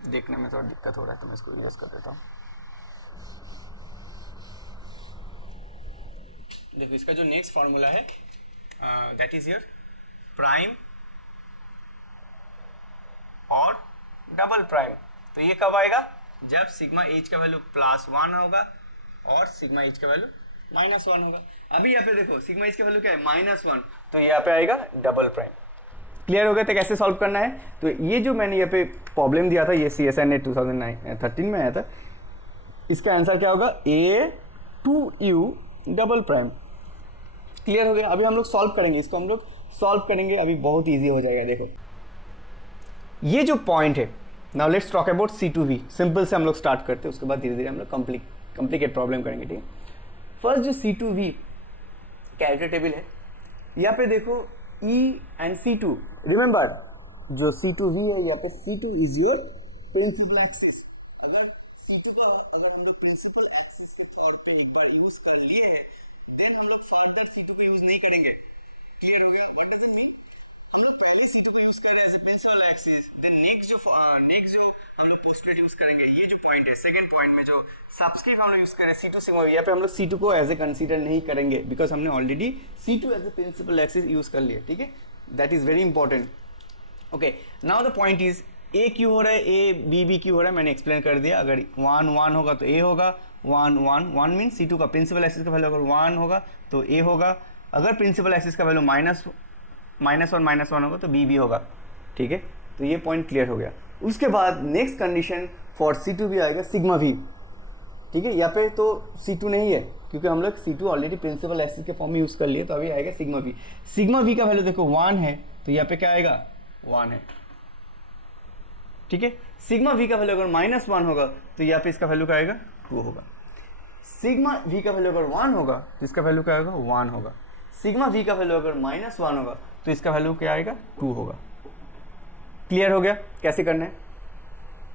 देखने में थोड़ा दिक्कत हो रहा है तो मैं इसको इरेज कर देता हूँ। देखो इसका जो नेक्स्ट फॉर्मूला है दैट इज योर प्राइम और डबल प्राइम। तो ये कब आएगा, जब सिग्मा एच का वैल्यू +1 होगा और सिग्मा एच का वैल्यू -1 होगा। अभी यहाँ पे देखो सिग्मा एच का वैल्यू क्या है, -1, तो यहाँ पे आएगा डबल प्राइम। क्लियर हो गया। तो कैसे सॉल्व करना है, तो ये जो मैंने यहाँ पे प्रॉब्लम दिया था, ये CSN 2013 में आया था, इसका आंसर क्या होगा, A to U double prime. Clear हो गया। अभी हम लोग सॉल्व करेंगे, इसको हम लोग सॉल्व करेंगे, अभी बहुत ईजी हो जाएगा। देखो ये जो पॉइंट है, now let's talk about C2V। Simple से हम लोग स्टार्ट करते हैं, उसके बाद धीरे धीरे हम लोग कॉम्प्लिकेट प्रॉब्लम करेंगे, ठीक है। फर्स्ट जो C2V कैरेक्टर टेबल है, यहाँ पे देखो E एंड C2, रिमेंबर जो C2V है यहाँ पे C2 is your principal axis. अगर C2 को अगर हम लोग प्रिंसिपल एक्सिस के तौर पे एक बार यूज़ कर लिए हैं, देन हम लोग फर्दर C2 को यूज़ नहीं करेंगे। क्लियर हो गया। व्हाट डज इट मीन, हम लोग पहले C2 को यूज़ कर रहे हैं as a principal axis, then next जो हम लोग पोस्टुलेट यूज़ करेंगे, ये जो पॉइंट है सेकंड पॉइंट में जो सबस्क्रिप्ट हम लोग यूज़ करें C2 सिग्मा, यहाँ पे हम लोग C2 को एज ए कंसीडर नहीं करेंगे, बिकॉज हमने already C2 as a principal axis use कर लिया, ठीक है। That is very important. Okay, now the point is A क्यों हो रहा है, A B B क्यों हो रहा है, मैंने एक्सप्लेन कर दिया। अगर 1 1 होगा तो A होगा, 1 1 1 मीन C2 का प्रिंसिपल एक्सिस का वैल्यू अगर 1 होगा तो A होगा, अगर प्रिंसिपल एक्सिस का वैल्यू -1 होगा तो B भी होगा, ठीक है। तो ये पॉइंट क्लियर हो गया। उसके बाद नेक्स्ट कंडीशन फॉर C2 भी आएगा सिग्मा V, ठीक है। यहाँ पे तो C2 नहीं है क्योंकि हम लोग C2 ऑलरेडी प्रिंसिपल एक्सिस के फॉर्म में यूज़ कर लिए, तो अभी आएगा सिग्मा V। सिग्मा V का वैल्यू देखो 1 है, तो यहाँ पे क्या आएगा, 1 है, ठीक है। सिग्मा V का वैल्यू अगर -1 होगा तो यहाँ पे इसका वैल्यू क्या आएगा, 2 होगा। सिग्मा V का वैल्यू अगर 1 होगा तो इसका वैल्यू क्या आएगा, 1 होगा। सिग्मा V का वैल्यू अगर -1 होगा तो इसका वैल्यू क्या आएगा, 2 होगा। क्लियर हो गया कैसे करना है,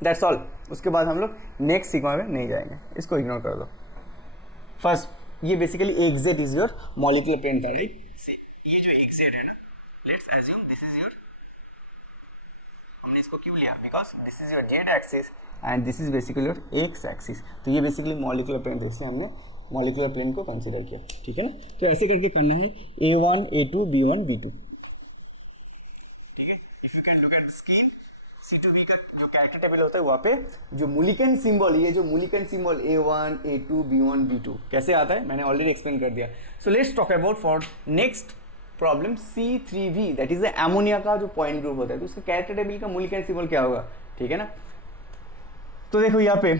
दैट्स ऑल। उसके बाद हम लोग नेक्स्ट सिग्मा में नहीं जाएंगे, इसको इग्नोर कर दो। फर्स्ट ये basically XZ is your molecular plane था, राइट। ये जो एक्जेड है ना, let's assume this is your, हमने इसको क्यों लिया, because this is your Z axis and this is basically your X axis, तो ये बेसिकली मॉलिकुलर प्लेन था, इसलिए हमने मॉलिकुलर प्लेन को कंसीडर किया, ठीक है ना। तो ऐसे करके करना है A1 A2 B1 B2, ठीक है। If you can look at the screen, C2B का जो कैरेक्टर टेबल होता है वहाँ पे जो मुलिकन सिंबल, ये जो Mulliken symbol A1 A2 B1 B2 कैसे आता है मैंने ऑलरेडी एक्सप्लेन कर दिया। So let's talk about for next problem C3V, that is the ammonia का जो पॉइंट ग्रुप होता है, तो उसका कैरेक्टर टेबल का मुलिकन सिंबल क्या होगा, ठीक है ना। तो देखो यहाँ पे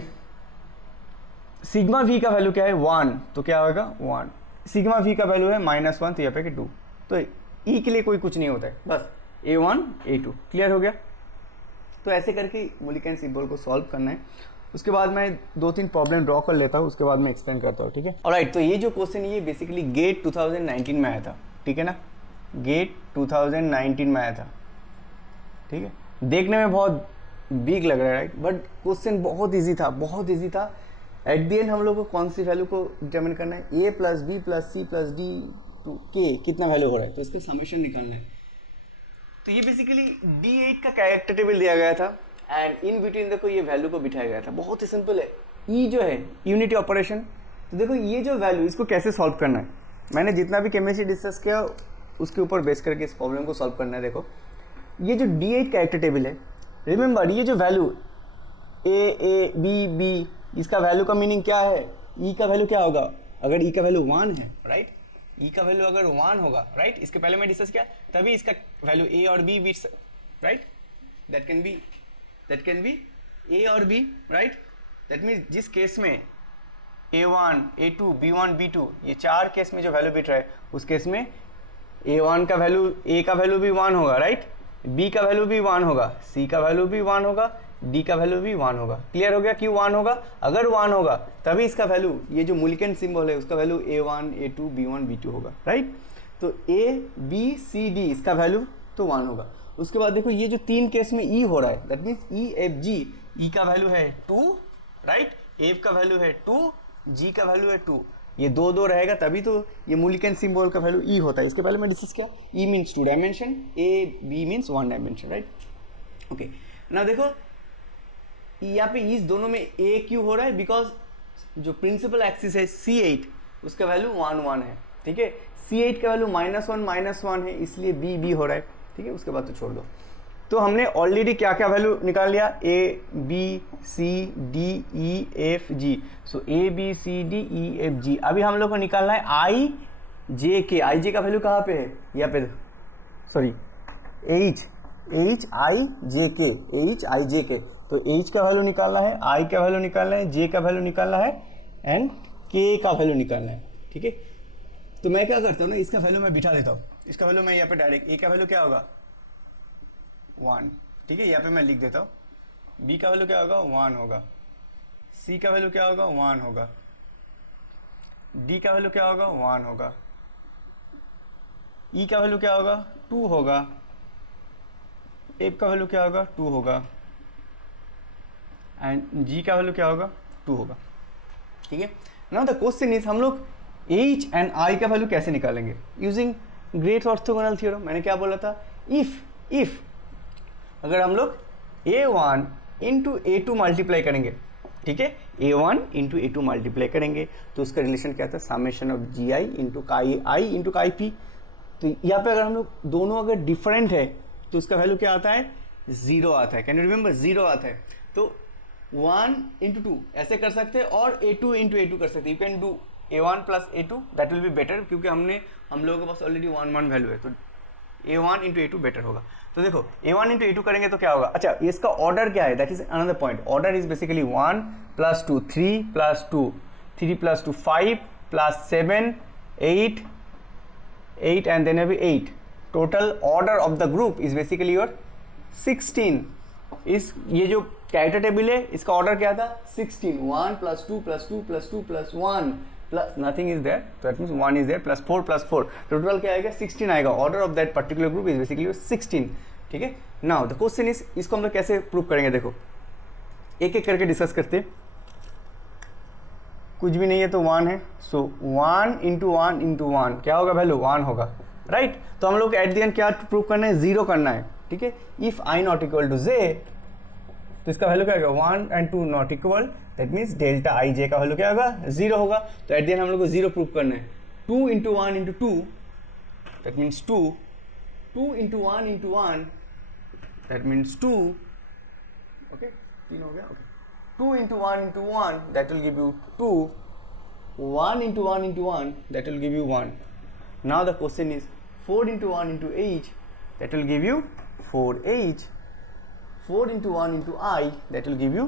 सिग्मा V का वैल्यू क्या है 1, तो क्या होगा 1, सिग्मा V का वैल्यू है -1, तो यहाँ पे 2, तो E के लिए कोई कुछ नहीं होता है, बस A1 A2, क्लियर हो गया। तो ऐसे करके मुलिकन सिंबल को सॉल्व करना है। उसके बाद मैं 2-3 प्रॉब्लम ड्रॉ कर लेता हूँ, उसके बाद मैं एक्सप्लेन करता हूँ, ठीक है। ऑलराइट, तो ये जो क्वेश्चन है ये बेसिकली गेट 2019 में आया था, ठीक है ना, गेट 2019 में आया था, ठीक है। देखने में बहुत बिग लग रहा है, राइट, बट क्वेश्चन बहुत ईजी था, बहुत ईजी था। एट द एंड हम लोग को कौन सी वैल्यू को डिटरमिन करना है, A + B + C + D to K कितना वैल्यू हो रहा है, तो इसका समेशन निकालना है। तो ये बेसिकली D8 का कैरेक्टर टेबल दिया गया था एंड इन बिटवीन देखो ये वैल्यू को बिठाया गया था, बहुत ही सिंपल है। E जो है यूनिटी ऑपरेशन, तो देखो ये जो वैल्यू इसको कैसे सॉल्व करना है, मैंने जितना भी केमिस्ट्री डिस्कस किया उसके ऊपर बेस करके इस प्रॉब्लम को सॉल्व करना है। देखो ये जो D8 कैरेक्टर टेबल है, रिमेंबर ये जो वैल्यू A B B, इसका वैल्यू का मीनिंग क्या है, E का वैल्यू क्या होगा, अगर E का वैल्यू 1 है, राइट, E का वैल्यू अगर 1 होगा, राइट, इसके पहले मैं डिस्कस किया, तभी इसका वैल्यू A और B बीट्स, right, that can be A और B, राइट। दैट मीन्स जिस केस में A1 A2 B1 B2 ये 4 केस में जो वैल्यू बीट रहा है, उस केस में A1 का वैल्यू, A का वैल्यू भी 1 होगा, राइट, B का वैल्यू भी 1 होगा, C का वैल्यू भी 1 होगा, D का वैल्यू भी 1 होगा। क्लियर हो गया, क्यों 1 होगा, अगर 1 होगा तभी इसका वैल्यू, ये जो मुलिकन सिंबल है उसका value A1 A2 B1 B2 होगा, राइट। तो A B C D इसका वैल्यू तो 1 होगा। उसके बाद देखो ये जो 3 केस में E हो रहा है, that means E F G, E का वैल्यू है 2, राइट, F का वैल्यू है 2, G का वैल्यू है 2, ये 2 रहेगा तभी तो ये मुलिकन सिंबल का वैल्यू E होता है। इसके पहले मैं डिस्कस किया, E means 2 dimension, A B means 1 dimension, right. Okay, ना देखो यहाँ पे इस दोनों में A क्यों हो रहा है, बिकॉज जो प्रिंसिपल एक्सिस है C8 उसका वैल्यू 1 1 है, ठीक है। C8 का वैल्यू -1 है, इसलिए B B हो रहा है, ठीक है। उसके बाद तो छोड़ दो। तो हमने ऑलरेडी क्या क्या वैल्यू निकाल लिया, A B C D E F G, so A B C D E F G। अभी हम लोग को निकालना है I J K। I J का वैल्यू कहाँ पे है, यहाँ पे, sorry H I J K, H I J K। तो H का वैल्यू निकालना है, I का वैल्यू निकालना है, J का वैल्यू निकालना है एंड K का वैल्यू निकालना है, ठीक है। तो मैं क्या करता हूँ ना, इसका वैल्यू मैं बिठा देता हूँ, इसका वैल्यू मैं यहाँ पे डायरेक्ट, A का वैल्यू क्या होगा 1, ठीक है, यहाँ पे मैं लिख देता हूँ। B का वैल्यू क्या होगा 1 होगा, C का वैल्यू क्या होगा 1 होगा, D का वैल्यू क्या होगा 1 होगा, E का वैल्यू क्या होगा 2 होगा, F का वैल्यू क्या होगा 2 होगा एंड G का वैल्यू क्या होगा 2 होगा, ठीक है। नाउ द क्वेश्चन इज हम लोग H एंड I का वैल्यू कैसे निकालेंगे, यूजिंग ग्रेट ऑर्थोगोनल थ्योरम। मैंने क्या बोला था, इफ अगर हम लोग A1 इंटू A2 मल्टीप्लाई करेंगे, ठीक है, A1 इंटू A2 मल्टीप्लाई करेंगे तो उसका रिलेशन क्या था, summation of GI into I into P। तो यहाँ पे अगर हम लोग दोनों अगर डिफरेंट है तो उसका वैल्यू क्या आता है 0 आता है, कैन यू रिमेंबर 0 आता है। तो 1 इंटू 2 ऐसे कर सकते हैं और A2 इंटू A2 कर सकते हैं, you can do A1 plus A2, that will be better, क्योंकि हम लोगों के पास ऑलरेडी 1 1 वैल्यू है, तो A1 इंटू A2 बेटर होगा। तो देखो A1 इंटू A2 करेंगे तो क्या होगा, अच्छा इसका ऑर्डर क्या है, that is another point. Order is basically 1 + 2 3 + 2 3 + 2 5 + 7 8 and then maybe 8। Total order of the group is basically your 16। इस ये जो कैरेक्टर टेबल है इसका ऑर्डर क्या था 16, 1 + 2 + 2 + 2 + 1 प्लस नथिंग इज देयर, तो that means 1 is there +4 +4, total क्या आएगा 16 आएगा। Order of that particular group is basically 16, ठीक है। नाउ द क्वेश्चन इज, इसको हम लोग कैसे प्रूव करेंगे, देखो एक एक करके डिस्कस करते हैं। कुछ भी नहीं है तो 1 है, सो 1 इंटू 1 इंटू 1 क्या होगा वैल्यू 1 होगा, राइट। तो हम लोग को एट द एंड क्या प्रूव करना है, 0 करना है, ठीक है। If i not equal to j, तो इसका वैल्यू क्या होगा 1 and 2 not equal, that means delta i j का वैल्यू क्या होगा 0 होगा। तो एट द एंड हम लोग को 0 प्रूव करना है। 2 into 1 into 2 that means 2, 2 into 1 into 1 that means 2, okay 3 हो गया, okay 2 into 1 into 1 that will give you 2, 1 into 1 into 1 that will give you 1। Now the question is 4 into 1 into h that will give you 4h, 4 into 1 into I that will give you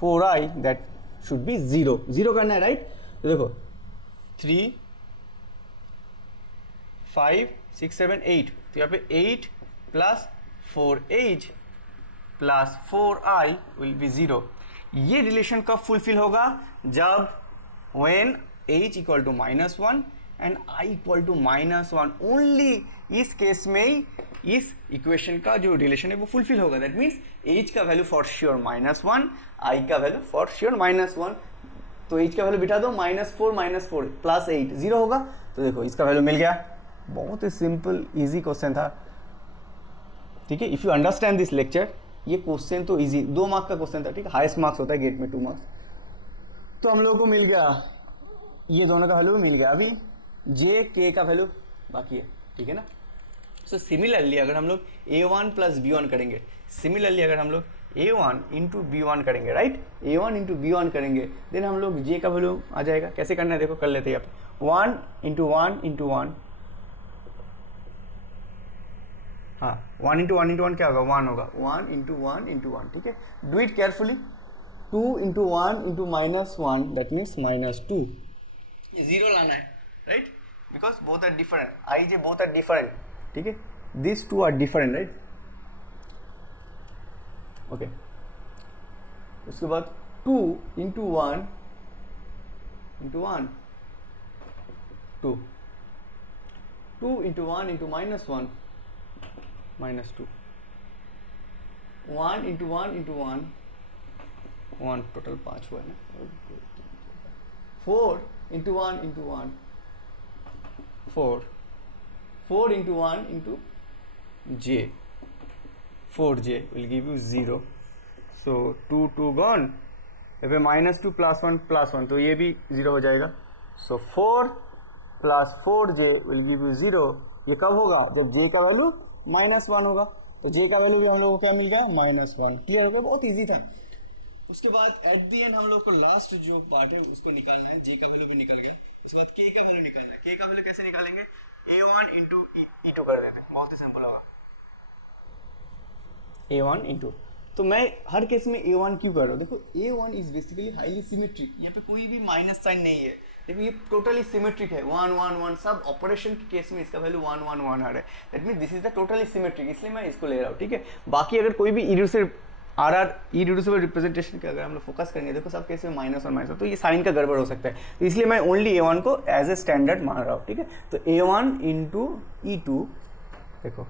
4I, that should be 0, 0 करना है, right. तो देखो 3 5 6 7 8, तो यहाँ पे 8 plus 4h plus 4I will be 0। ये relation कब fulfil होगा, जब when h equal to -1 and i equal to -1, only इस केस में ही इस इक्वेशन का जो रिलेशन है वो फुलफिल होगा। दैट मीन्स h का वैल्यू फॉर श्योर -1, i का वैल्यू फॉर श्योर -1। तो h का वैल्यू बिठा दो -4 प्लस 8 0 होगा। तो देखो इसका वैल्यू मिल गया। बहुत ही सिंपल इजी क्वेश्चन था, ठीक है। If you understand this lecture, ये क्वेश्चन तो इजी 2 मार्क्स का क्वेश्चन था, ठीक है। हाईएस्ट मार्क्स होता है गेट में 2 मार्क्स। तो हम लोगों को मिल गया, ये दोनों का वैल्यू मिल गया। अभी जे के का वैल्यू बाकी है, ठीक है ना। सो सिमिलरली अगर हम लोग a1 प्लस b1 करेंगे, सिमिलरली अगर हम लोग a1 इंटू b1 करेंगे, राइट, a1 इंटू b1 करेंगे, देन हम लोग j का वैल्यू आ जाएगा। कैसे करना है देखो, कर लेते हैं यहाँ पे 1 इंटू 1 इंटू 1, हाँ 1 इंटू 1 इंटू 1 क्या होगा 1 होगा, 1 इंटू 1 इंटू 1, ठीक है। Do it carefully. 2 into 1 into -1 that means -2, 0 लाना है, right, because both are different, i j both are different, ठीक है। This 2 are different, right, okay. उसके बाद 2 into 1 into 1 2, 2 into 1 into -1 -2, 1 into 1 into 1 1, total 5 हुआ है ना। 4 into 1 into 1 4, 4 into 1 into j, 4j will give you 0, so 2 gone, यहाँ पे -2 + 1 तो ये भी 0 हो जाएगा। सो 4 + 4j will give you 0। ये कब होगा, जब j का वैल्यू -1 होगा। तो j का वैल्यू भी हम लोगों को क्या मिल गया -1, क्लियर हो गया, बहुत ईजी था। उसके बाद एट दी एंड हम लोग को लास्ट जो पार्ट है उसको निकालना है। जे का वैल्यू भी निकल गया। उसके बाद के का वैल्यू निकालना है। के का वैल्यू कैसे निकालेंगे, a1 इंटू E2 कर देते, बहुत ही सिंपल होगा, a1 इंटू। तो मैं हर केस में a1 क्यों कर रहा हूँ, देखो a1 is basically highly symmetric, यहाँ पे कोई भी माइनस साइन नहीं है। देखो ये टोटली सिमेट्रिक है, 1 1 1, सब ऑपरेशन के केस में इसका वैल्यू 1 1 1 आ रहा है। That mean this is the totally symmetric, इसलिए मैं इसको ले रहा हूँ, ठीक है। बाकी अगर कोई भी इरिड्यूसिबल रिप्रेजेंटेशन के अगर हम लोग फोकस करेंगे, देखो सब केस में माइनस और माइनस, तो ये साइन का गड़बड़ हो सकता है, तो इसलिए मैं ओनली a1 को एज ए स्टैंडर्ड मान रहा हूँ, ठीक है। तो a1 इंटू E2, देखो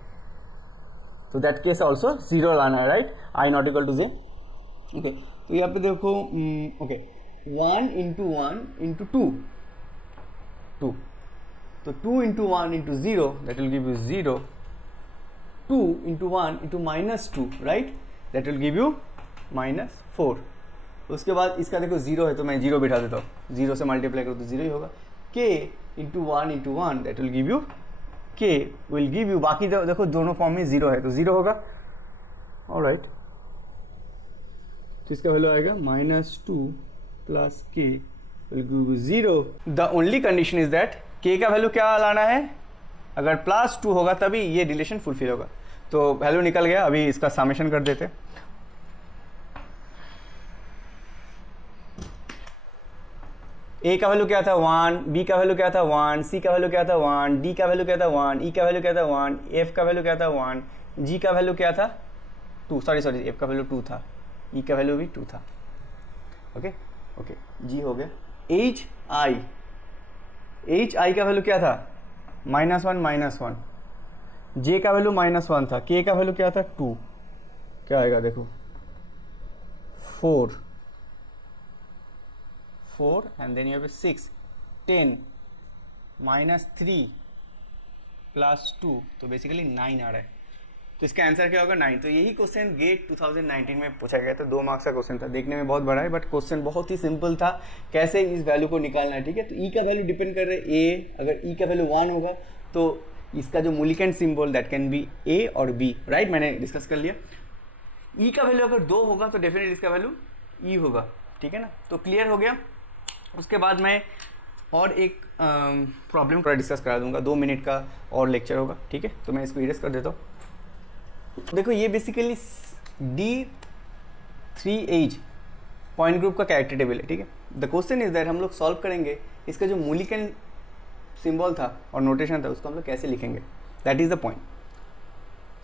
तो दैट केस ऑल्सो 0 लाना है, right, i not equal to j, okay. तो यहाँ पे देखो ओके 1 इंटू 1 इंटू 2, तो 2 into 1 into 0 that will give you 0, 2 into 1 into -2, right, that will give you -4। उसके बाद इसका देखो 0 है तो मैं 0 बिठा देता हूँ, 0 से मल्टीप्लाई करो तो 0 ही होगा। k into 1 into 1 that will give you, k will give you, बाकी देखो दोनों फॉर्म में 0 है तो 0 होगा, ऑलराइट। तो इसका वैल्यू आएगा -2 plus k will give you 0। The only condition is that k का वैल्यू क्या लाना है, अगर +2 होगा तभी ये रिलेशन फुलफिल होगा। तो वैल्यू निकल गया, अभी इसका समेशन कर देते। a का वैल्यू क्या था 1, b का वैल्यू क्या था 1, c का वैल्यू क्या था 1, d का वैल्यू क्या था 1, e का वैल्यू क्या था 1, f का वैल्यू क्या था 1, g का वैल्यू क्या था 2, सॉरी f का वैल्यू 2 था, e का वैल्यू भी 2 था, ओके ओके, g हो गया। hi का वैल्यू क्या था -1, j का वैल्यू -1 था, k का वैल्यू क्या था 2, क्या आएगा देखो 4, 4 एंड देन यहाँ पे 6, 10 -3 + 2, तो बेसिकली 9 आ रहा है। तो इसका आंसर क्या होगा? 9। तो यही क्वेश्चन गेट 2019 में पूछा गया था, 2 मार्क्स का क्वेश्चन था। देखने में बहुत बड़ा है बट क्वेश्चन बहुत ही सिंपल था, कैसे इस वैल्यू को निकालना है। ठीक है, तो ई का वैल्यू डिपेंड कर रहे हैं ए, अगर ई का वैल्यू 1 होगा तो इसका जो मूलिकेंट सिंबल दैट कैन बी ए और बी, राइट, मैंने डिस्कस कर लिया। ई का वैल्यू अगर 2 होगा तो डेफिनेटली इसका वैल्यू ई होगा। ठीक है ना, तो क्लियर हो गया। उसके बाद मैं और एक प्रॉब्लम का डिस्कस करा दूंगा, 2 मिनट का और लेक्चर होगा। ठीक है, तो मैं इसको इरेज कर देता हूँ। देखो ये बेसिकली D3H पॉइंट ग्रुप का कैरेक्टर टेबल है। ठीक है, द क्वेश्चन इज दैट हम लोग सॉल्व करेंगे इसका जो मूलिकेंट सिंबल था और नोटेशन था उसको हम लोग कैसे लिखेंगे, that is the point.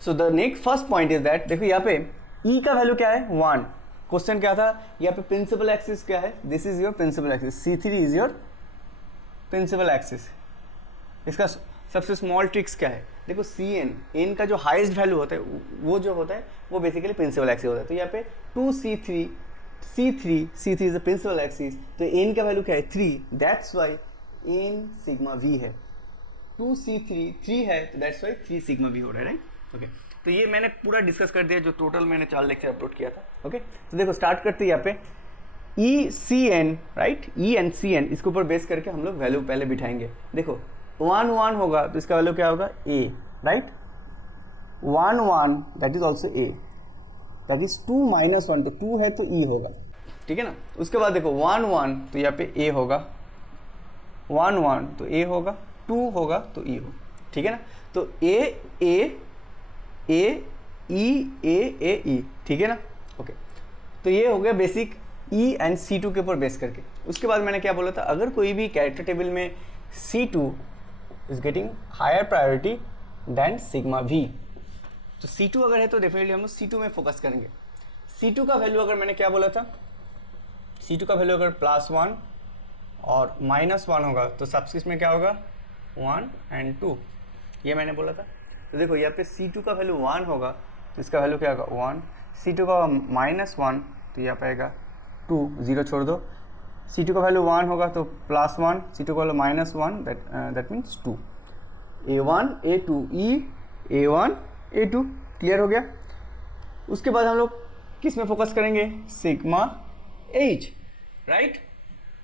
So the next first point is that, देखो यहाँ पे E का वैल्यू क्या है? 1। क्वेश्चन क्या था यहाँ पे? प्रिंसिपल एक्सिस क्या है? This is your principal axis, C3 is your principal axis. इसका सबसे स्मॉल ट्रिक्स क्या है? देखो CN, N का जो हाईएस्ट वैल्यू होता है वो जो होता है वो बेसिकली प्रिंसिपल एक्सिस होता है। तो यहाँ पे 2C3 is the principal axis, तो N का वैल्यू क्या है? 3, that's why N sigma V है। 2C3 3 है तो दैट्स वाई 3 सिग्मा V हो रहा है, राइट। ओके, तो ये मैंने पूरा डिस्कस कर दिया जो टोटल मैंने 4 लेक्चर अपलोड किया था। ओके, तो देखो स्टार्ट करते हैं यहाँ पे ECN, right, E and CN, इसके ऊपर बेस करके हम लोग वैल्यू पहले बिठाएंगे। देखो 1 1 होगा तो इसका वैल्यू क्या होगा? A, right. 1 1 that is also A, that is 2 - 1, तो 2 है तो E होगा। ठीक है ना, उसके बाद देखो 1 1 तो यहाँ पे A होगा, 1 1 तो A होगा, 2 होगा तो E हो। ठीक है ना, तो A A A E A A E, ठीक है ना। ओके, तो ये हो गया बेसिक E एंड C2 के ऊपर बेस करके। उसके बाद मैंने क्या बोला था, अगर कोई भी कैरेक्टर टेबल में C2 is getting higher priority than sigma V, तो C2 अगर है तो डेफिनेटली हम लोग C2 में फोकस करेंगे। C2 का वैल्यू अगर मैंने क्या बोला था, C2 का वैल्यू अगर +1 और -1 होगा तो सबस्क्रिप्ट में क्या होगा? 1 एंड 2, ये मैंने बोला था। तो देखो यहाँ पे C2 का वैल्यू 1 होगा तो इसका वैल्यू क्या होगा? 1। C2 का -1 तो यहाँ पे आएगा 2, 0 छोड़ दो। C2 का वैल्यू 1 होगा तो +1, C2 का value -1 that means 2। A1 A2 E A1 A2, clear हो गया। उसके बाद हम लोग किस में फोकस करेंगे? Sigma H, right.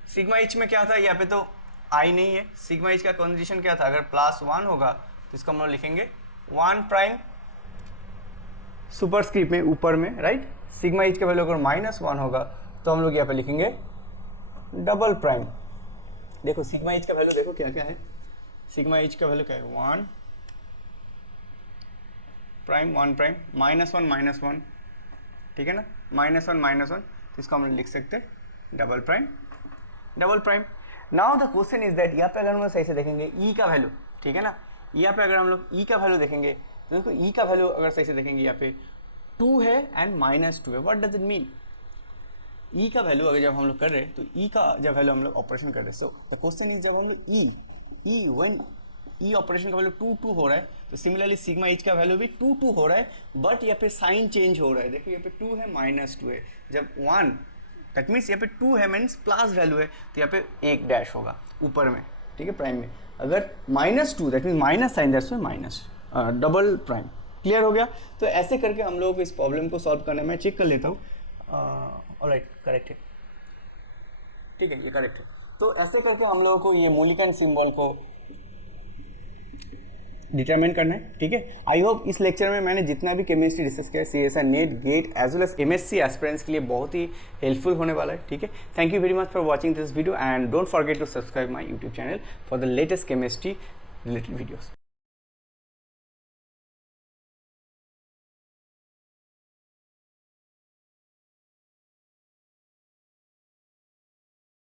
Sigma H में क्या था? यहाँ पे तो I नहीं है। सिग्मा H का कंडीशन क्या था? अगर +1 होगा तो इसको हम लोग लिखेंगे 1' सुपरस्क्रिप्ट में ऊपर में, राइट। सिग्मा H का वैल्यू अगर -1 होगा तो हम लोग यहाँ पे लिखेंगे डबल'। देखो सिग्मा H का वैल्यू देखो क्या क्या है। सिग्मा H का वैल्यू क्या है? 1', 1', -1, ठीक है ना, -1, तो इसको हम लोग लिख सकते हैं double'. Now the question is that, यहाँ पे अगर हम लोग सही से देखेंगे E का वैल्यू, ठीक है ना, यहाँ पे अगर हम लोग E का वैल्यू देखेंगे तो देखो E का वैल्यू अगर सही से देखेंगे यहाँ पे 2 है एंड -2 है। What does it mean? E का वैल्यू अगर जब हम लोग कर रहे हैं तो E का जब वैल्यू हम लोग ऑपरेशन कर रहे हैं, सो द क्वेश्चन इज जब हम लोग व्हेन E ऑपरेशन का वैल्यू 2 हो रहा है तो सिमिलरली सिग्मा H का वैल्यू भी 2 हो रहा है, बट यहाँ पे साइन चेंज हो रहा है। देखो यहाँ पे 2 है -2 है, जब 1 दैट मीन्स यहाँ पे 2 है मीन्स प्लस वैल्यू है तो यहाँ पे एक डैश होगा ऊपर में, ठीक है, प्राइम में। अगर -2 that means minus sign, that's minus, double prime. Clear हो गया। तो ऐसे करके हम लोग इस प्रॉब्लम को सॉल्व करने में चेक कर लेता हूँ। ऑलराइट, करेक्ट है, ठीक है, ये करेक्ट है। तो ऐसे करके हम लोगों को ये मूलिकेंट सिंबल को डिटरमाइन करना है, ठीक है। आई होप इस लेक्चर में मैंने जितना भी केमिस्ट्री डिस्कस किया CSI NET GATE as well as MSc aspirants के लिए बहुत ही हेल्पफुल होने वाला है, ठीक है। Thank you very much for watching this video and don't forget to subscribe my YouTube channel for the latest chemistry related videos.